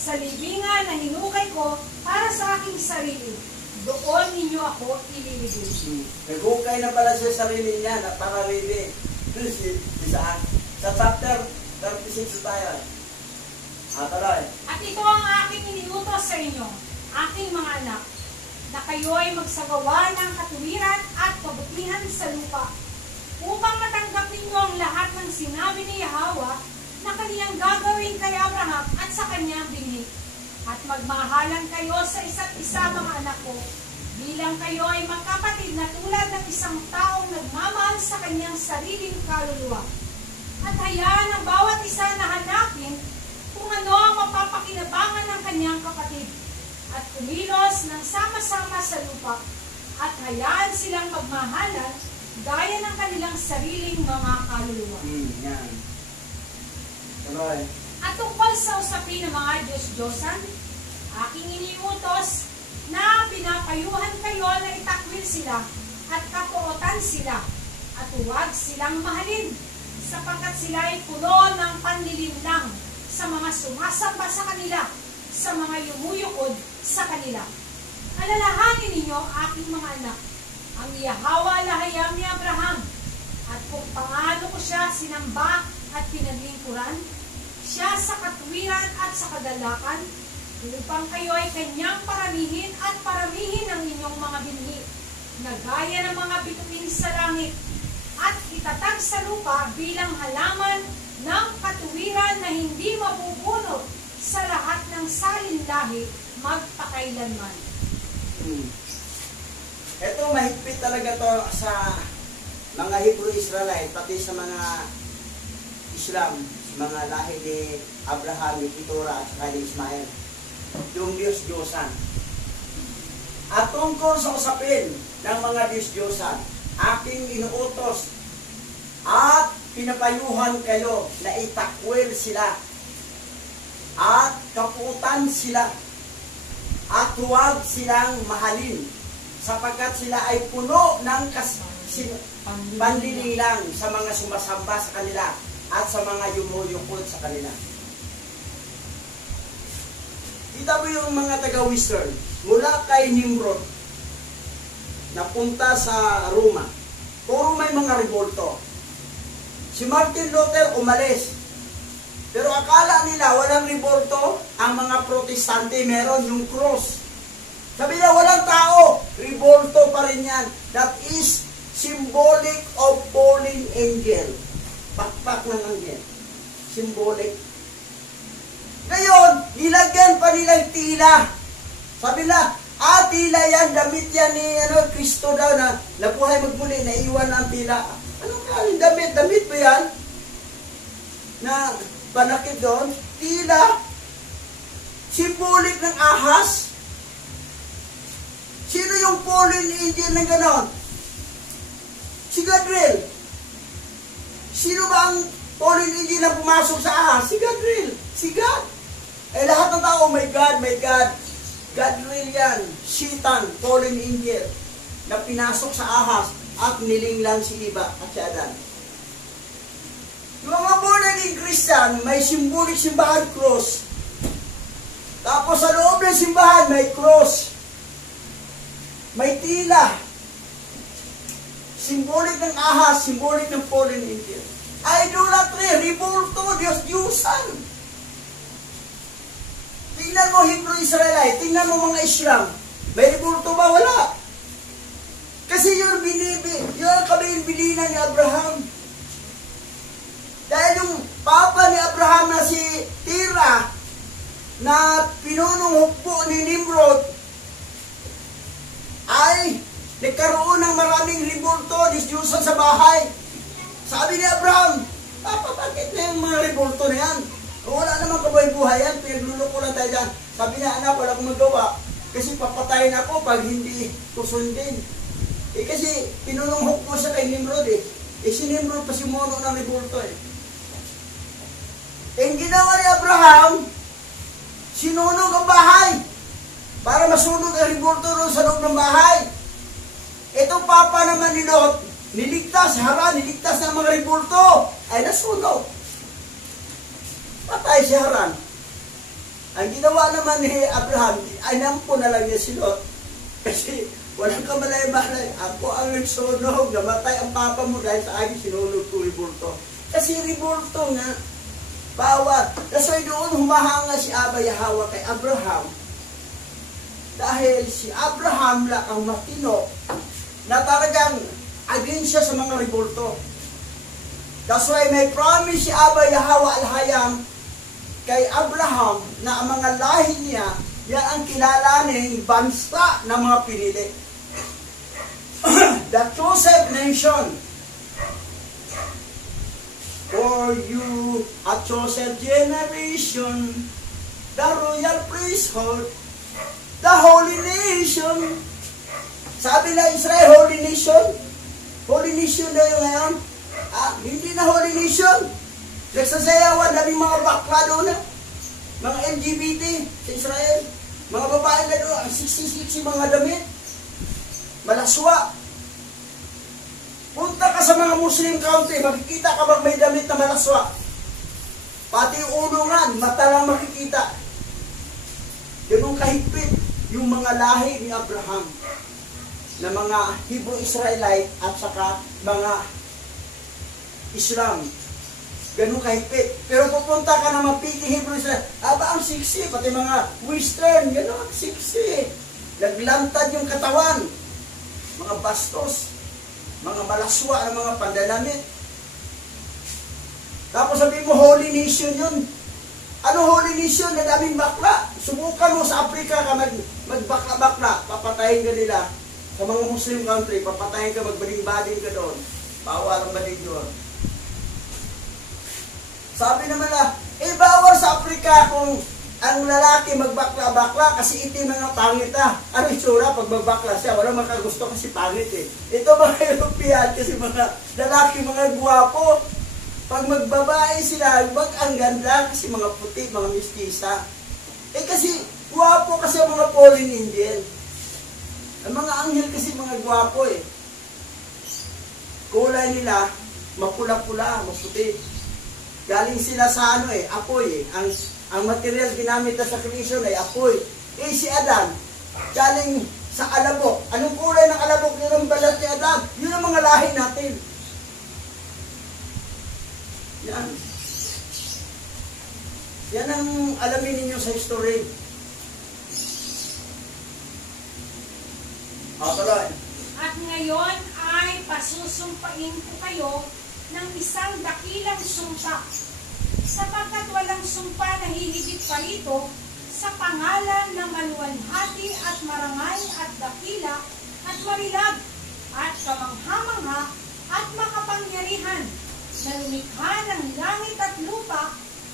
Sa libingan na hinukay ko para sa aking sarili, doon ninyo ako ililibing. Naghukay na pala siya sarili niya na para libing. Si Isaac. Sa chapter 36 tayo. Taray. At ito ang aking iniutos sa inyo, aking mga anak, na kayo ay magsagawa ng katuwiran at kabutihan sa lupa, upang matanggap ninyo ang lahat ng sinabi ni Yahweh na kaniyang gagawin kay Abraham at sa kanyang binhi. At magmahalan kayo sa isa't isa, mga anak ko, bilang kayo ay magkapatid na tulad ng isang taong nagmamahal sa kanyang sariling kaluluwa. At hayaan ang bawat isa na hanapin kung ano ang mapapakinabangan ng kanyang kapatid at kumilos ng sama-sama sa lupa at hayaan silang magmahalan gaya ng kanilang sariling mga kaluluwa. Yan. Tuloy. At tungkol sa usapin ng mga Diyos-Diyosan, aking iniutos na pinapayuhan kayo na itakwil sila at kapuotan sila at huwag silang mahalin sapagkat sila ay puno ng panlilinlang sa mga sumasamba sa kanila, sa mga yumuyukod sa kanila. Alalahanin ninyo, aking mga anak, ang Yahweh lahayam ni Abraham, at kung paano ko siya sinamba at pinaglingkuran, siya sa katwiran at sa kagalakan, upang kayo ay kanyang paramihin at paramihin ang inyong mga binhi, na gaya ng mga bituin sa langit, at itatag sa lupa bilang halaman ng katuwiran na hindi mabubunot sa lahat ng salinlahi magpakailanman. Ito, mahigpit talaga to sa mga Hebrew Israelite, pati sa mga Islam, mga lahi ni Abraham, ni Keturah, at saka ni Ismael. Yung Diyos-Diyosan. At tungkol sa usapin ng mga Diyos-Diyosan, aking inuutos at pinapayuhan kayo na itakwil sila at kaputan sila at huwag silang mahalin sapagkat sila ay puno ng panlililang sa mga sumasamba sa kanila at sa mga yumuyukod sa kanila. Kita mo yung mga taga-Western mula kay Nimrod napunta sa Roma. Puro may mga revolto. Si Martin Luther umalis. Pero akala nila walang revolto, ang mga protestante meron yung cross. Sabi nila walang tao, revolto pa rin yan. That is symbolic of fallen angel. Pakpak ng angel. Symbolic. Ngayon, nilagyan pa nilang tila. Sabi nila, tila yan, damit yan ni Kristo daw na nabuhay magmuli, naiwan ang tila. Ano nga, damit? Damit ba yan? Na panakit doon, tila, symbolic ng ahas. Sino yung fallen angel ng ganon? Si Gadriel. Sino ba ang fallen angel na pumasok sa ahas? Si Gadriel. Si God. Eh lahat ng tao, my God, my God. Gadriel yan. Satan, fallen angel, na pinasok sa ahas at nilinglang si Eva at si Adan. Yung mga born-again Christian, may symbolic simbahan cross. Tapos sa loob ng simbahan, may cross. May tila. Symbolic ng ahas, symbolic ng fallen angel. Idolatry, revolto, Diyos-Diyusan. Tingnan mo Hebrew Israelite, tingnan mo mga Islam. May revolto ba? Wala. Kasi yun kabilin-bilinan ni Abraham. Dahil yung papa ni Abraham na si Terah, na pinunong hukbo ni Nimrod, ay nagkaroon ng maraming revolto, Diyos-Diyusan sa bahay. Sabi ni Abraham, Papa, bakit na yung mga revolto na yan? Wala naman kabuhay-buhay yan, pinagluloko lang tayo dyan. Sabi niya, anak, wala akong magawa. Kasi papatayin ako pag hindi ko sundin. Kasi pinununghok mo siya kay Nimrod si Nimrod pa si Mono ng revolto Ang ginawa ni Abraham, sinunog ang bahay para masunog ang revolto doon sa loob ng bahay. Itong papa naman ni Lot, niligtas, Haran, niligtas ng mga revolto, ay nasunog. Patay si Haran. Ang ginawa naman ni Abraham, ay nampo na lang niya si Lot. Kasi walang kamalay-malay. Ako ang nagsunog, namatay ang papa mo dahil sa akin sinunog ko revolto. Kasi revolto nga, bawat. Kasi doon humahanga si Abba Yahweh kay Abraham. Dahil si Abraham lang ang matino na talagang against siya sa mga revolto. That's why may promise si Abba Yahweh Al-Hayam kay Abraham na ang mga lahi niya, yan ang kilalaning bansa ng mga pinili. the chosen nation. For you, a chosen generation, the royal priesthood, the holy nation. Sabi na Israel, holy nation. Holy nation na yun ngayon. Hindi na holy nation. Nagsasayawan, daming mga bakla doon na. Mga LGBT sa Israel. Mga babae na doon, ang siksi-siksi mga damit. Malaswa. Punta ka sa mga Muslim country, makikita ka bang may damit na malaswa? Pati ulungan, mata lang makikita. Ganun kahigpit yung mga lahi ni Abraham na mga Hebrew Israelite at saka mga Islam. Ganun kahigpit. Pero pupunta ka na mapiki Hebrew Israelite, aba ang siksi, pati mga Western, ganun siksi. Naglantad yung katawan. Mga bastos. Mga malaswa ng mga pandalamit. Tapos sabihin mo, holy nation yun. Ano holy nation? Na daming bakla. Subukan mo sa Africa ka magbakla-bakla. Papatayin ka nila. Sa mga Muslim country, papatayin ka, magbaling-baling ka doon. Bawal ang baling doon. Sabi naman na, bawal sa Africa kung ang lalaki magbakla-bakla kasi itim na nga pangit Ano itsura pag magbakla siya? Walang makagusto kasi pangit Ito mga European kasi mga lalaki, mga guwapo. Pag magbabae sila, ang ganda kasi mga puti, mga mistisa. Kasi guwapo kasi ang mga foreign Indian. Ang mga anghel kasi mga guwapo Kulay nila, mapula-pula, maputi. Galing sila sa apoy Ang material ginamit na sa creation ay apoy. Si Adan, galing sa alabok. Anong kulay ng alabok? Yun ang balat ni Adan. Yun ang mga lahi natin. Yan. Yan ang alamin ninyo sa history. Tuloy. At ngayon ay pasusumpain ko kayo ng isang dakilang sumpa, sapagkat walang sumpa na hihigit pa ito sa pangalan ng maluwalhati at marangal at dakila at marilag at kamangha-mangha at makapangyarihan na lumikha ng langit at lupa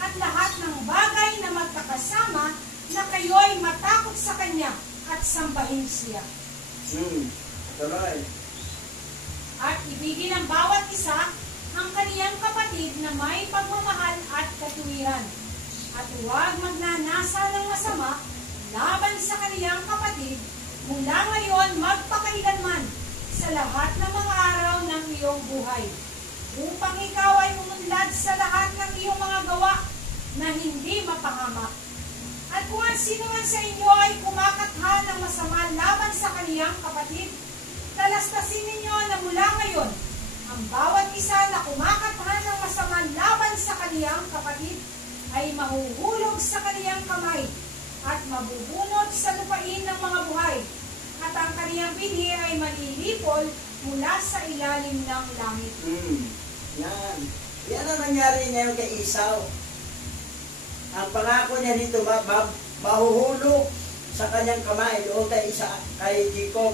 at lahat ng bagay na magkakasama na kayo'y matakot sa Kanya at sambahin siya. At ibigin ng bawat isa ang kaniyang kapatid na may pagmamahal at katuwiran. At huwag magnanasa ng masama laban sa kaniyang kapatid mula ngayon magpakailanman sa lahat ng mga araw ng iyong buhay, upang ikaw ay umunlad sa lahat ng iyong mga gawa na hindi mapahamak. At kung sino man sa inyo ay kumakatha ng masama laban sa kaniyang kapatid, talastasin ninyo na mula ngayon ang bawat isa na kumakatha ng masama laban sa kaniyang kapatid ay mahuhulog sa kaniyang kamay at mabubunot sa lupain ng mga buhay, at ang kaniyang binhi ay malilipol mula sa ilalim ng langit. Yan. Yan ang nangyari ngayon kay Esau. Ang pangako niya dito, mahuhulog sa kanyang kamay doon kay Jacob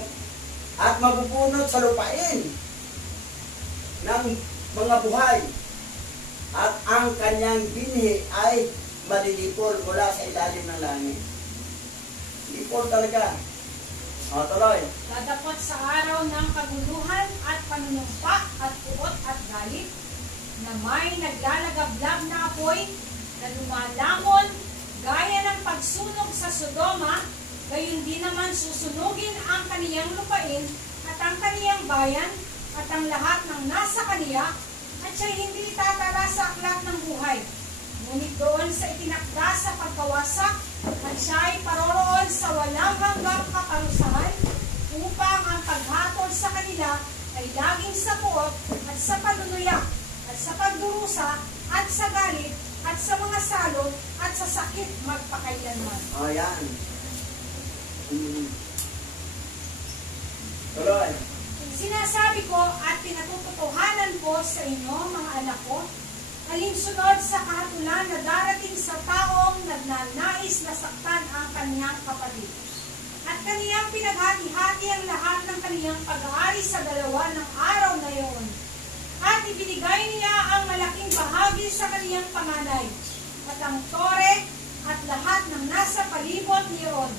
at mabubunot sa lupain ng mga buhay, at ang kanyang binhi ay malilipol mula sa ilalim ng langit. Lipol talaga. Tuloy. Dadapot sa araw ng kaguluhan at panunumpa at puot at galit, na may naglalagablab na apoy na lumalamon gaya ng pagsunog sa Sodoma, gayon din naman susunugin ang kaniyang lupain at ang kaniyang bayan at ang lahat ng nasa kaniya, at siya hindi itatala sa aklat ng buhay. Ngunit doon sa itinakda sa pagkawasak, at siya ay paroroon sa walang hanggang kaparusahan, upang ang paghatol sa kanila ay laging sa puot at sa panunuyak at sa pagdurusa at sa galit at sa mga salot at sa sakit magpakailanman. Yan. Tuloy. Sinasabi ko at pinatututuhanan ko sa inyo, mga anak ko, alinsunod sa kahatulan na darating sa taong nagnanais na saktan ang kanyang kapatid. At kaniyang pinaghati-hati ang lahat ng kaniyang pag-aari sa dalawa ng araw na iyon. At ibinigay niya ang malaking bahagi sa kaniyang panganay, at ang tore at lahat ng nasa palibot niyon,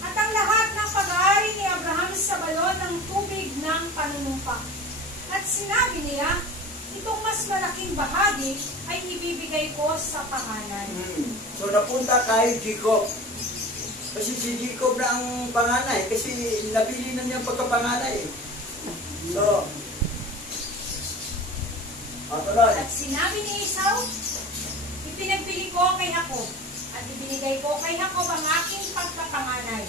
at ang lahat ng pag-aari ni Abraham sa balon ng tubig ng panunumpa. At sinabi niya, itong mas malaking bahagi ay ibibigay ko sa panganay. So napunta kay Jacob. Kasi si Jacob na ang panganay. Kasi nabili na niya ang pagkapanganay. So, tuloy. At sinabi ni Esau, ipinagbili ko kay Jacob, at ibinigay ko kay Jacob ang aking pagkapanganay.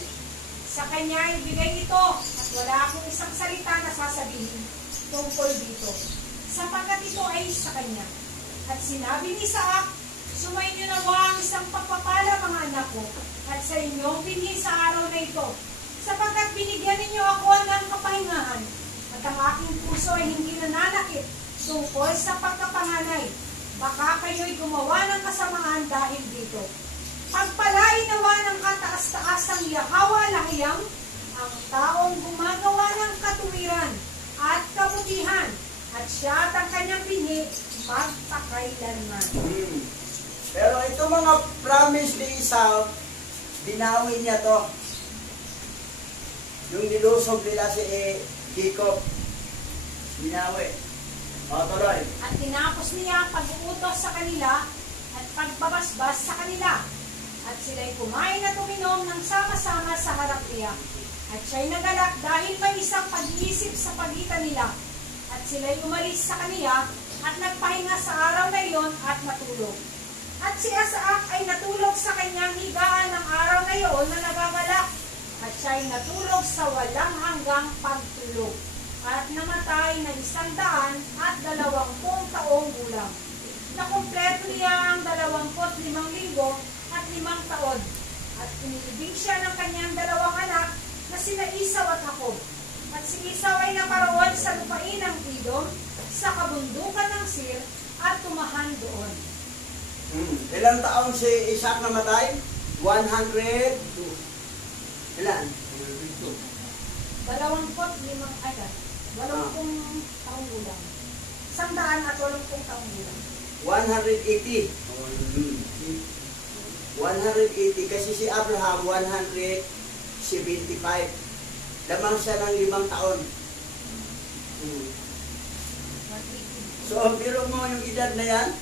Sa kanya ibigay ito, at wala akong isang salita na sasabihin tungkol dito, sapagkat ito ay sa kanya. At sinabi ni Isaac, sumainyo nawa ang isang pagpapala, mga anak ko, at sa inyong binhi sa araw na ito, sapagkat binigyan ninyo ako ng kapahingahan, at ang aking puso ay hindi nananakit tungkol sa pagkapanganay. Baka kayo'y gumawa ng kasamaan dahil dito. Pagpalain nawa ng kataas-taasang Yahweh Lahiyam ang taong gumagawa ng katuwiran at kabutihan, at siya at ang kanyang binhi magpakailanman. Pero ito mga promise ni Esau, binawi niya to. Yung nilusob nila si Jacob, binawi. Tuloy. At tinapos niya ang pag-uutos sa kanila at pagbabasbas sa kanila. At sila'y kumain at uminom ng sama-sama sa harap niya. At siya'y nagalak dahil may isang pag-iisip sa pagitan nila. At sila'y umalis sa kaniya at nagpahinga sa araw na iyon at matulog. At si Isaac ay natulog sa kanyang higaan ng araw na iyon na nagagalak. At siya'y natulog sa walang hanggang pagtulog. At namatay na 120 taong gulang. Nakumpleto niya ang 25 linggo at 5 taon. At inilibing siya ng kanyang 2 anak na sina Esau at Jacob. At si Esau ay naparoon sa lupain ng Edom, sa kabundukan ng Seir, at tumahan doon. Ilang taon si Isaac namatay? 100. Ilan? 25 agad. 80 taong gulang. 180 taong gulang. 180. 180 kasi si Abraham 175. Lamang siya ng 5 taon. So, biro mo yung edad na yan,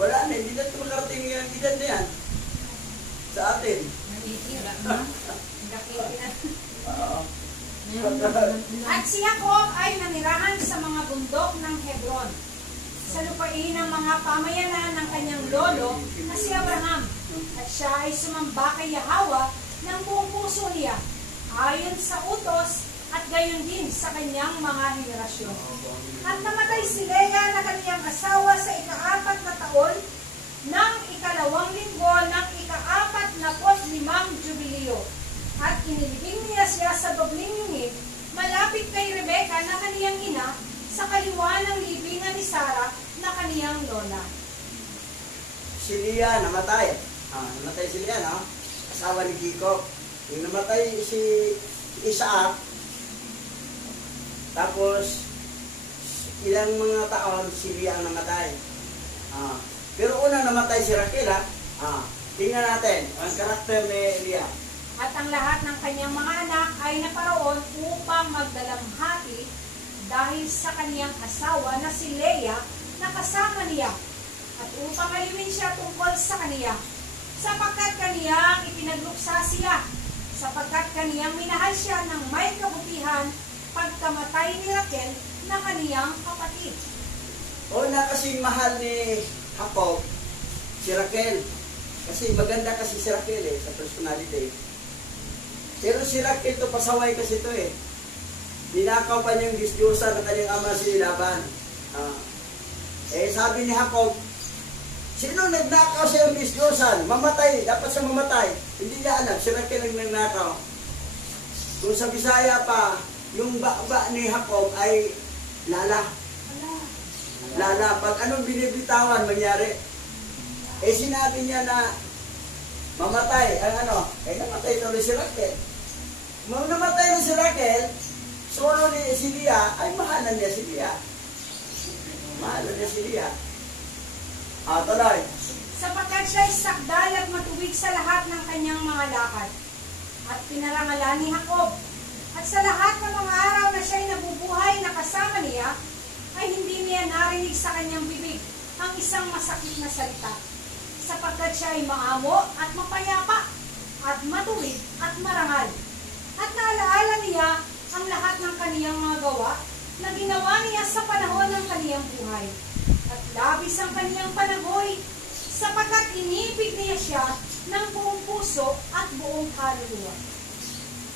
wala na, hindi na makarating yung edad na yan sa atin. At si Jacob ay nanirahan sa mga bundok ng Hebron, sa lupain ng mga pamayanan ng kanyang lolo na si Abraham. At siya ay sumamba kay Yahweh ng buong puso niya, ayon sa utos at gayon din sa kanyang mga henerasyon. At namatay si Leah na kanyang asawa sa 4 na taon ng 2 linggo ng 45 jubileo. At inilibing niya siya sa dobling yungib, malapit kay Rebecca na kaniyang ina, sa kaliwa ng libingan ni Sarah na kaniyang lola. Si Leah namatay. Namatay si Leah, no? Asawa ni Jacob. Yung namatay si Isaac, tapos ilang mga taon si Leah ang namatay. Pero unang namatay si Raquel, tingnan natin ang karakter ni Leah. At ang lahat ng kanyang mga anak ay naparoon upang magdalamhati dahil sa kaniyang asawa na si Leah na kasama niya, at upang alimin siya tungkol sa kaniya, sapagkat kaniyang ipinagluksa siya, sapagkat kaniyang minahal siya ng may kabutihan pagkamatay ni Raquel na kaniyang kapatid. Una kasing mahal ni Jacob si Raquel, kasi maganda kasi si Raquel sa personality. Pero si Raquel to pasaway kasi to Ninakaw pa niyang Diyos-Diyosan ng kanyang ama si Laban. Sabi ni Jacob, sino nagnakaw sa iyong Diyos-Diyosan? Mamatay, dapat siya mamatay. Hindi niya alam, si Raquel ang nagnakaw. Kung sa Bisaya pa, yung baba ni Jacob ay lala. Lala, pag anong binibitawan mangyari? Sinabi niya na mamatay ang namatay tuloy si Raquel. Nung namatay na si Raquel, solo ni si Leah, ay mahalan niya si Leah. Mahalan niya si Leah. Tuloy. Sapagkat siya'y sakdal at matuwid sa lahat ng kanyang mga lakad, at pinarangalan ni Jacob. At sa lahat ng mga araw na siya'y nabubuhay na kasama niya, ay hindi niya narinig sa kanyang bibig ang isang masakit na salita, sapagkat siya ay maamo at mapayapa, at matuwid at marangal. At naalaala niya ang lahat ng kaniyang mga gawa na ginawa niya sa panahon ng kaniyang buhay. At labis ang kaniyang panahoy, sapagkat inibig niya siya ng buong puso at buong kaluluwa.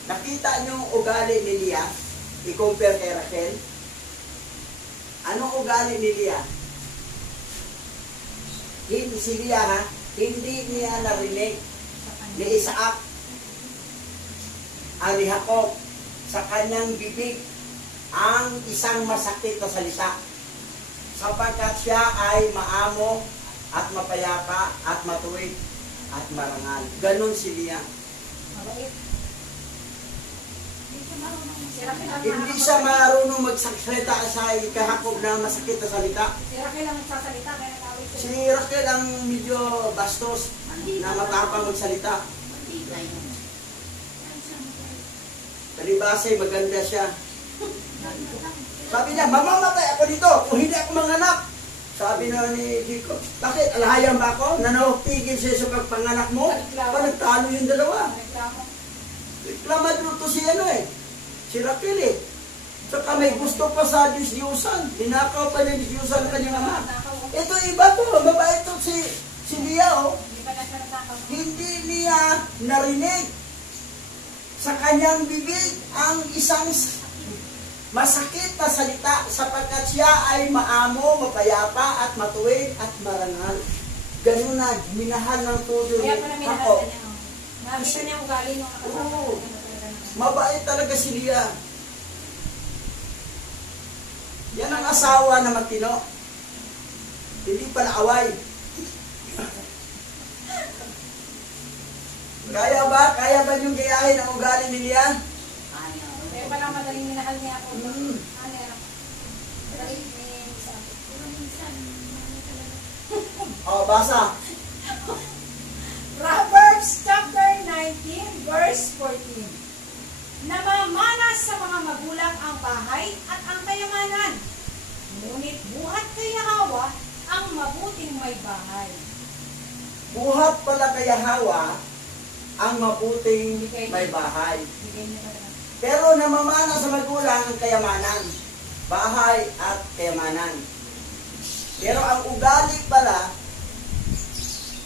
Nakita niyo ang ugali ni Leah? I-compare kay Raquel? Anong ugali ni Leah? Hindi si Leah, ha? Hindi niya narinig ni Isaac ang ni Jacob sa kanyang bibig ang isang masakit na salita, sapagkat siya ay maamo at mapayapa at matuwid at marangal. Ganon si Leah. Mabait. Hindi siya marunong magsalita sa Jacob na masakit na salita. Si Raquel ang nagsasalita, kaya nag-away Si sila. Raquel ang medyo bastos na matapang magsalita. Palibasay, maganda siya. Sabi niya, mamamatay ako dito kung hindi ako manganak. Sabi na ni Jacob, bakit? Alhayan ba ako? Nanawagpigil siya sa pagpanganak mo? Nagtalo yung dalawa. Reklamo. Reklamadyo to si si Raquel Saka may gusto pa sa Diyos-Diyusan. Ninakaw pa ni Diyos-Diyusan ang kanyang ama. Ito iba to, mabait to si Leah, Hindi niya narinig sa kanyang bibig ang isang masakit na salita, sapagkat siya ay maamo, mapayapa at matuwid at marangal. Ganun na, minahal ng todo Kaya pala ako. minahal ka niya. Nakita niya ugali nung nakasama Oo. niya. Mabait talaga si Leah. Yan ang asawa na matino. Hindi pala away. Kaya ba yung gayahin ang ugali ni Leah? Kaya pala madaling minahal niya ako. Hmm. Ano yan? Madaling minahal. Basa. Proverbs chapter 19 verse 14. Namamanas sa mga magulang ang bahay at ang kayamanan, ngunit buhat kay Yahweh ang mabuting may bahay. Buhat pala kay Yahweh ang mabuting may bahay. Bigay niya talaga. Pero namamana sa magulang ang kayamanan. Bahay at kayamanan. Pero ang ugali pala,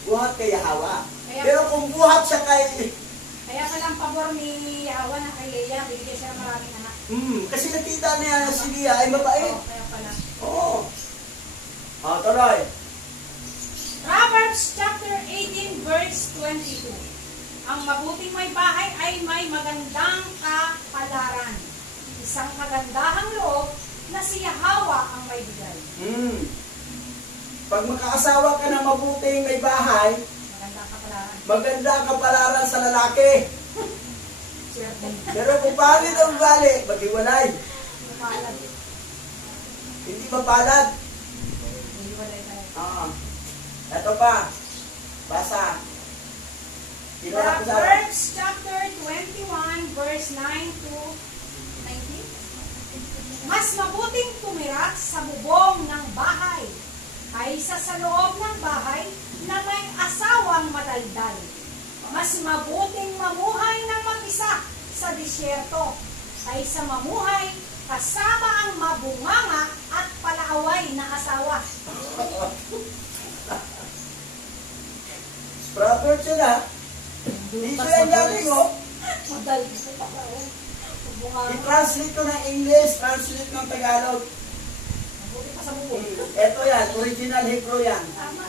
buhat kay Yahweh. Pero kung buhat siya kay... Kaya pala ang pabor ni Yahweh na kay Leah, bigyan siya ng maraming anak. Kasi nakita niya si Leah ay mabait. Kaya pala. Oo. Tuloy. Proverbs chapter 18 verse 22. Ang mabuting may bahay ay may magandang kapalaran. Isang kagandahang loob na si Yahweh ang may bigay. Pag makaasawa ka ng mabuting may bahay, Magandang kapalaran. maganda ang kapalaran sa lalaki. Swerte. Pero kung pangit ang ugali, maghiwalay. Mapalad. Hindi mapalad. Hindi wala tayo. Ito pa. Basa. Kinuha ko sa... Proverbs chapter 21 verse 9 to 19. Mas mabuting tumira sa bubong ng bahay kaysa sa loob ng bahay na may asawang madaldal. Mas mabuting mamuhay ng mag-isa sa disyerto kaysa mamuhay kasama ang mabunganga at palaaway na asawa. Proverbs yun Dito yan galing Madaldal. Bunganga. I-translate ko ng English, translate ng Tagalog. Mabuti pa sa bubong. Ito yan, original Hebrew yan. Tama.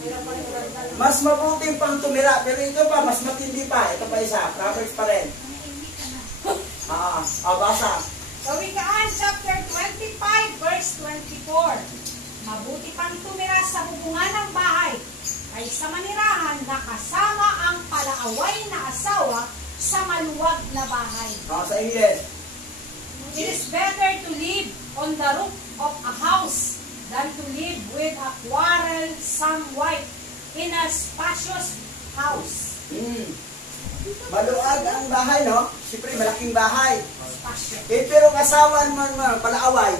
Mayroon pa rin madaldal. Mas mabuting pang tumira, pero ito pa, mas matindi pa. Ito pa isa, Proverbs pa rin. Basa. Kawikaan chapter 25 verse 24. Mabuti pang tumira sa bubungan ng bahay kaysa manirahan na kasama ang palaaway na asawa sa maluwag na bahay. Sa English. It is better to live on the roof of a house than to live with a quarrelsome wife in a spacious house. Maluwag ang bahay, no? Siyempre, malaking bahay. Spacious. Pero kasawan man palaaway.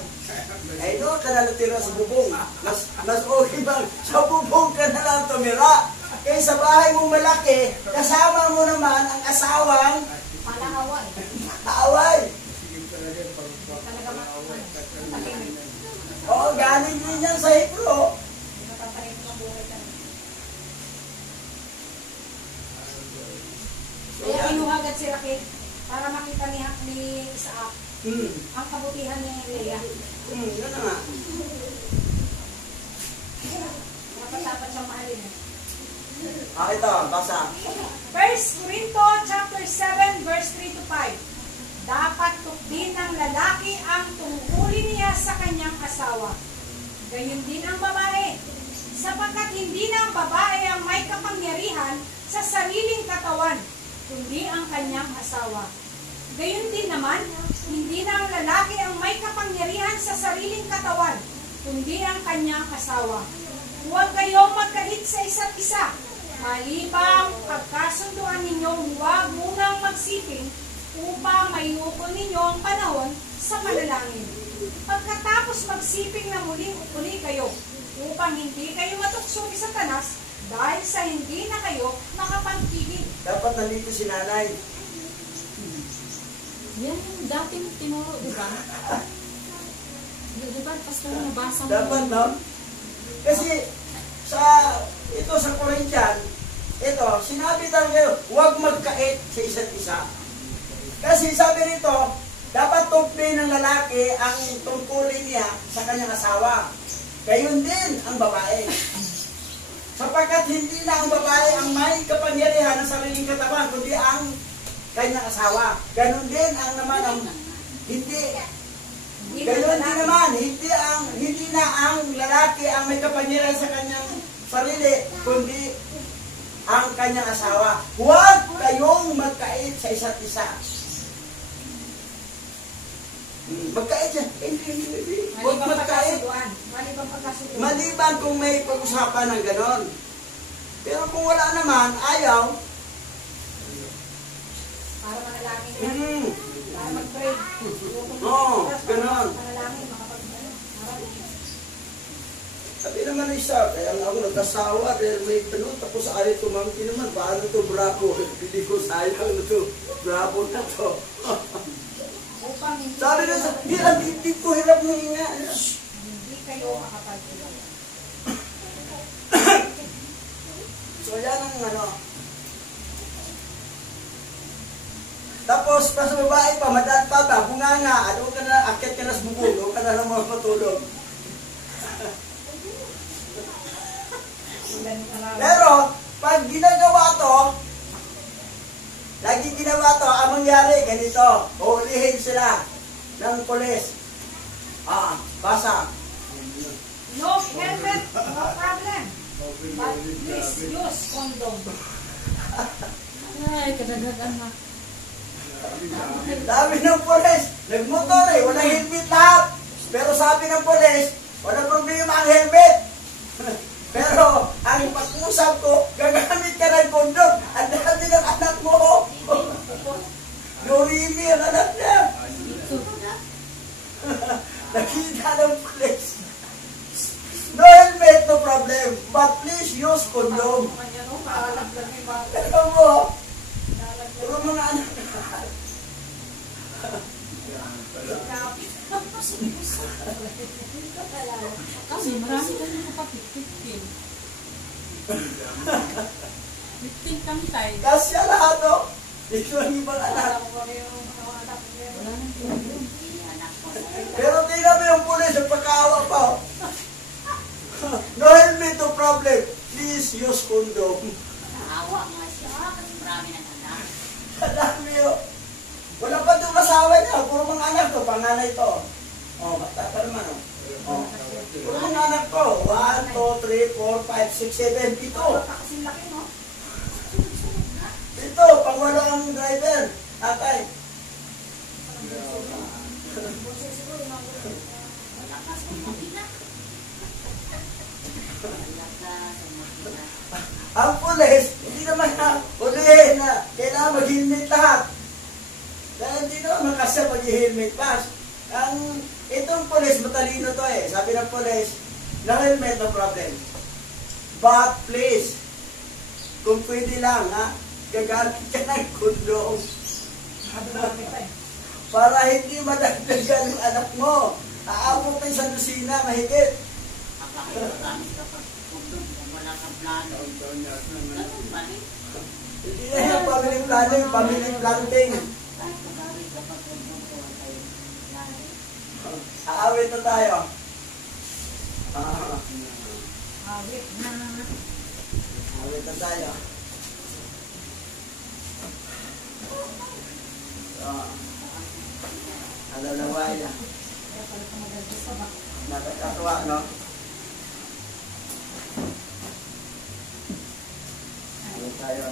Ay, no, ka na natira sa bubong. Mas okay bang sa bubong ka na lang tumira. Kaya sa bahay mong malaki, kasama mo naman ang asawang Palaaway. kaaway. Talaga matahimik. Oo, galing din yan sa Hebro. Matatahimik ang buhay ka. Kaya kinuhagat si Raquel para makita ni Isaac ang kabutihan ni Leah. Yun na nga. Dapat siyang mahalin. Ito, basa. 1 Corinto chapter 7 verse 3 to 5. Dapat tukdin ng lalaki ang tungkulin niya sa kanyang asawa. Gayon din ang babae. Sapagkat hindi na ang babae ang may kapangyarihan sa sariling katawan, kundi ang kanyang asawa. Gayon din naman, hindi na ang lalaki ang may kapangyarihan sa sariling katawan, kundi ang kanyang asawa. Huwag kayong magkahit sa isa't isa. Malibang pagkasunduan ninyong huwag munang magsiping upang mayukol ninyo ang panahon sa panalangin. Pagkatapos magsiping na muli kayo, upang hindi kayo matukso ni Satanas dahil sa hindi na kayo makapagpigil. Dapat nandito si nanay. Yan yung dating tinuro, di ba? Di ba, pastor, nabasa mo? Dapat, no? Kasi, ito sa Corinthian, ito, sinabi talaga, huwag magkait sa isa't isa. Kasi sabi nito, dapat tukdin ng lalaki ang tungkulin niya sa kanyang asawa. Gayon din ang babae. Sapagkat hindi na ang babae ang may kapangyarihan ng sariling katawan, kundi ang kanyang asawa. Ganon din ang naman ang ganon din naman, hindi na ang lalaki ang may kapangyarihan sa kanyang sarili, kundi ang kanyang asawa. Huwag kayong magkait sa isa't isa. Magkait yan. Huwag magkait. Maliban kung may pag-usapan ng ganon. Pero kung wala naman, ayaw. Para manalangin yan. Para mag-pray. Oo, ganon. Manalangin, makapag-pray. Sabi naman isa, kaya ako nagkasawa, dahil may tanong, tapos ayaw tumangki naman, paano to bravo? Hindi ko sayang na to, bravo na to. Sabi na sa, hindi ko hirap ng hinga. Hindi kayo makapag-pray. So yan ang ano. Tapos, pa sa babae pa, madaan pa ba, bunganga, ano ka na, akit ka na sa bubong, o ka na lang mga matulog. Pero, pag ginagawa to, lagi ginawa to, ang mangyari, ganito, uulihin sila ng pulis. Basa. No helmet, no problem. But please use condom. Ay, kadagagan na. Sabi ng pulis, nagmotor walang helmet lahat. Pero sabi ng pulis, walang problema ang helmet. Pero, ang pag-usap ko, gagamit ka ng kondom. Ang dami ng anak mo. Dorimi ang anak niya. Nakita ng pulis. No helmet, no problem. But please use condom. Alam mo, puro mga anak. Kasi marami ka nyo kapatid, 15. 15 kami tayo. Kasya lahat, no? Ito ang ibang anak. Wala nang problem. Pero tingnan mo yung pulis, yung pagkahawak pa. No helmet, no problem. Please use condom. Naawa nga siya kasi marami ng anak. Dami yun. Wala pa itong asawa niya. Puro mga anak to. Panganay to. Bata pa naman. Puro mga anak to. 1, 2, 3, 4, 5, 6, 7, 8. Kasi laki, no? Ito dito, pang wala ang driver. Atay. Malakas kong makina. Malakas ang makina. Ang pulis, hindi naman na ulihin na kailangan mag-helmet lahat. Dahil hindi naman makasya pag-helmet pass. Itong pulis, matalino to eh. Sabi ng pulis, na-helmet, no problem. But please, kung pwede lang, ha, gagamit ka ng kondom. Para hindi madagdagan yung anak mo. Aabutin sa lusina, mahigit. Kapag-gamit kapag kung wala kang plano. Ganun ba eh? Hindi na yung family planning, family planting. Kahit pag-gamit kapag kung wala tayong plano. Aawit na tayo. Awit na. Aawit na tayo. Alalaway na. Kaya pala ka magagas ka ba? Nakakatuwa, no? Aawit tayo.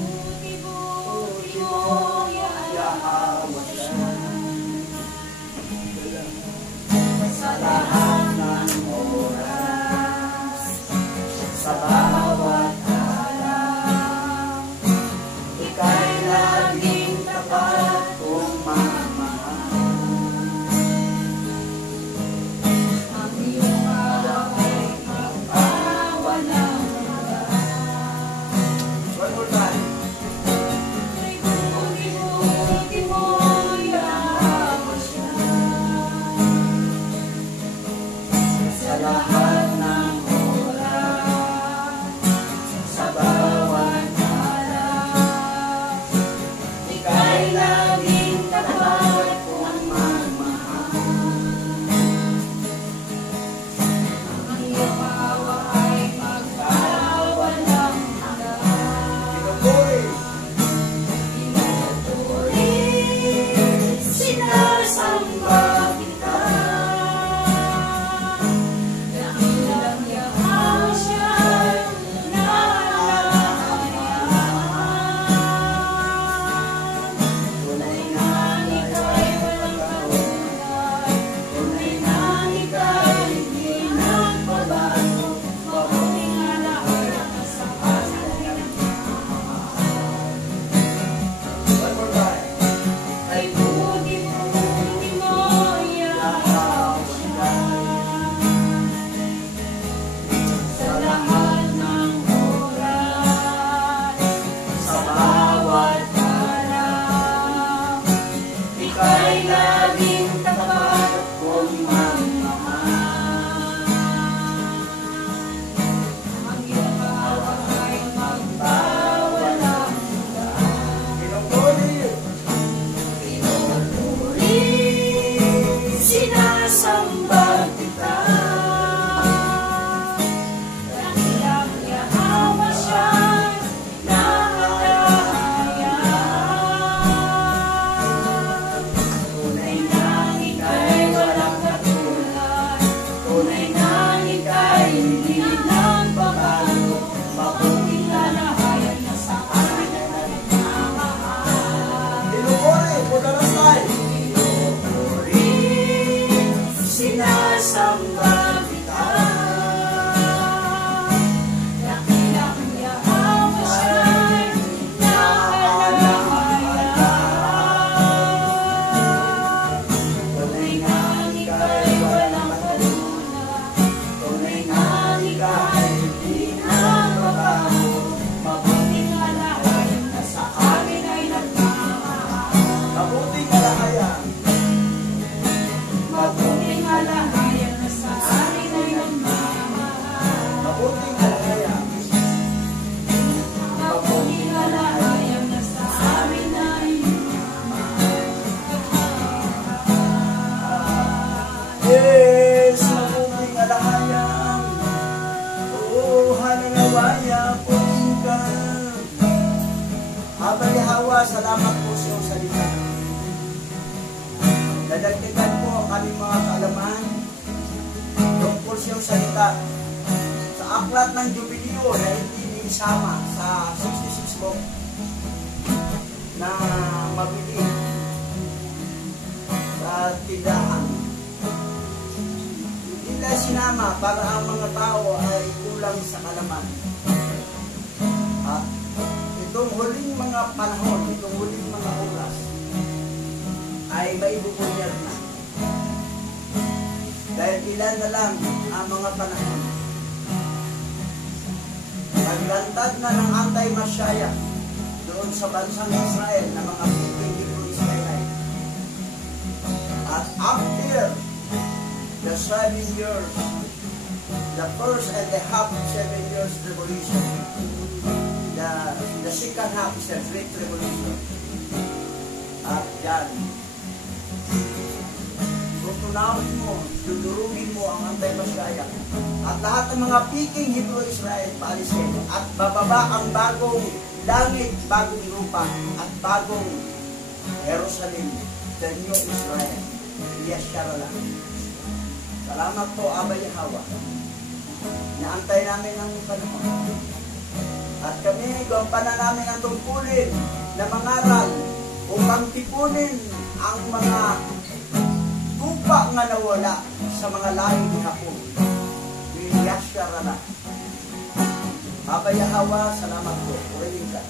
Buti-buti mo yahawa siya sa lahat ng oras, sa bawat araw. Ika'y laging tapat kong mamahal. Ang iyong hawak ay magpawalang One more time. buti-buti mo yahawa siya sa lahat ng oras, sa bawat araw. Ika'y laging tapat kong magmahal. Ang iyong hawak ay magpawalang hanggan. Pinupuri. Pinupuri, sinasamba kita. Dakilang yahawa siya, naaalalahayan. Tunay na ika'y walang katulad, tunay na ika'y hindi nagbabago. Mabuting alaala ka sa akin. One more time. Ay buti-buti mo yahawa siya sa lahat ng oras, sa bawat araw. Ika'y laging tapat kong magmahal. Ang iyong hawak ay magpawalang hanggan. Pinupuri. Pinupuri, sinasamba kita. Dakilang yahawa siya, naaalalahayan. Tunay na ika'y walang katulad, tunay na ika'y hindi nagbabago. Mabuting lalahayan na sa amin ay nagmamahal. Pinupuri. For the last time. Pinupuri, sinasamba kita. Dakilang yahawa siya'y naaalalahayan. Tunay na ika'y walang katulad, tunay na ika'y hindi nagbabago. Mabuting lalahayan na sa amin ay nagmamahal. Mabuting kalahayan. Mabuting alahayan na sa amin ay nagmamahal. Mabuting kalahayan. Mabuting alahayan na sa amin ay nagmamahal. Yes, mabuting kalahayan. Oo, hanangawaya po ka. Abay Hawa, salamat po sa iyong salita. Dadagdagan po ang aming mga kaalaman. tungkol siyang salita sa aklat ng Jubileo na hindi isama sa 66 book na mabili sa tindahan. Hindi na sinama para ang mga tao ay kulang sa kalaman. At itong huling mga panahon, itong huling mga oras ay maibubunyag na. Dahil ilan na lang ang mga panahon. Paglantad na ng anti-Masyaya doon sa bansang Israel na mga Hebrew Israelite. At after the 7 years, the first and the half 7 years revolution, the second half is the Great Revolution. At yan, tutunawin mo, dudurugin mo ang anti-Masyaya at lahat ng mga piking Hebrew Israel paalisin at bababa ang bagong langit, bagong lupa at bagong Jerusalem, the new Israel. Yeshara lang. Salamat po, Aba Yahweh. Naantay namin ang panahon. At kami, gampanan namin ang tungkulin na mangaral upang tipunin ang mga tupa nga nawala sa mga lahi ni Hapon. Yeshara lang. Aba Yahweh, salamat po. Purihin ka.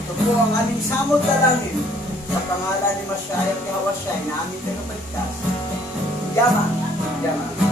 Ito po ang aming samot na langin sa pangalan ni Masyaya at Yahweh Shai na aming tagapagtas. Yaman. Yaman.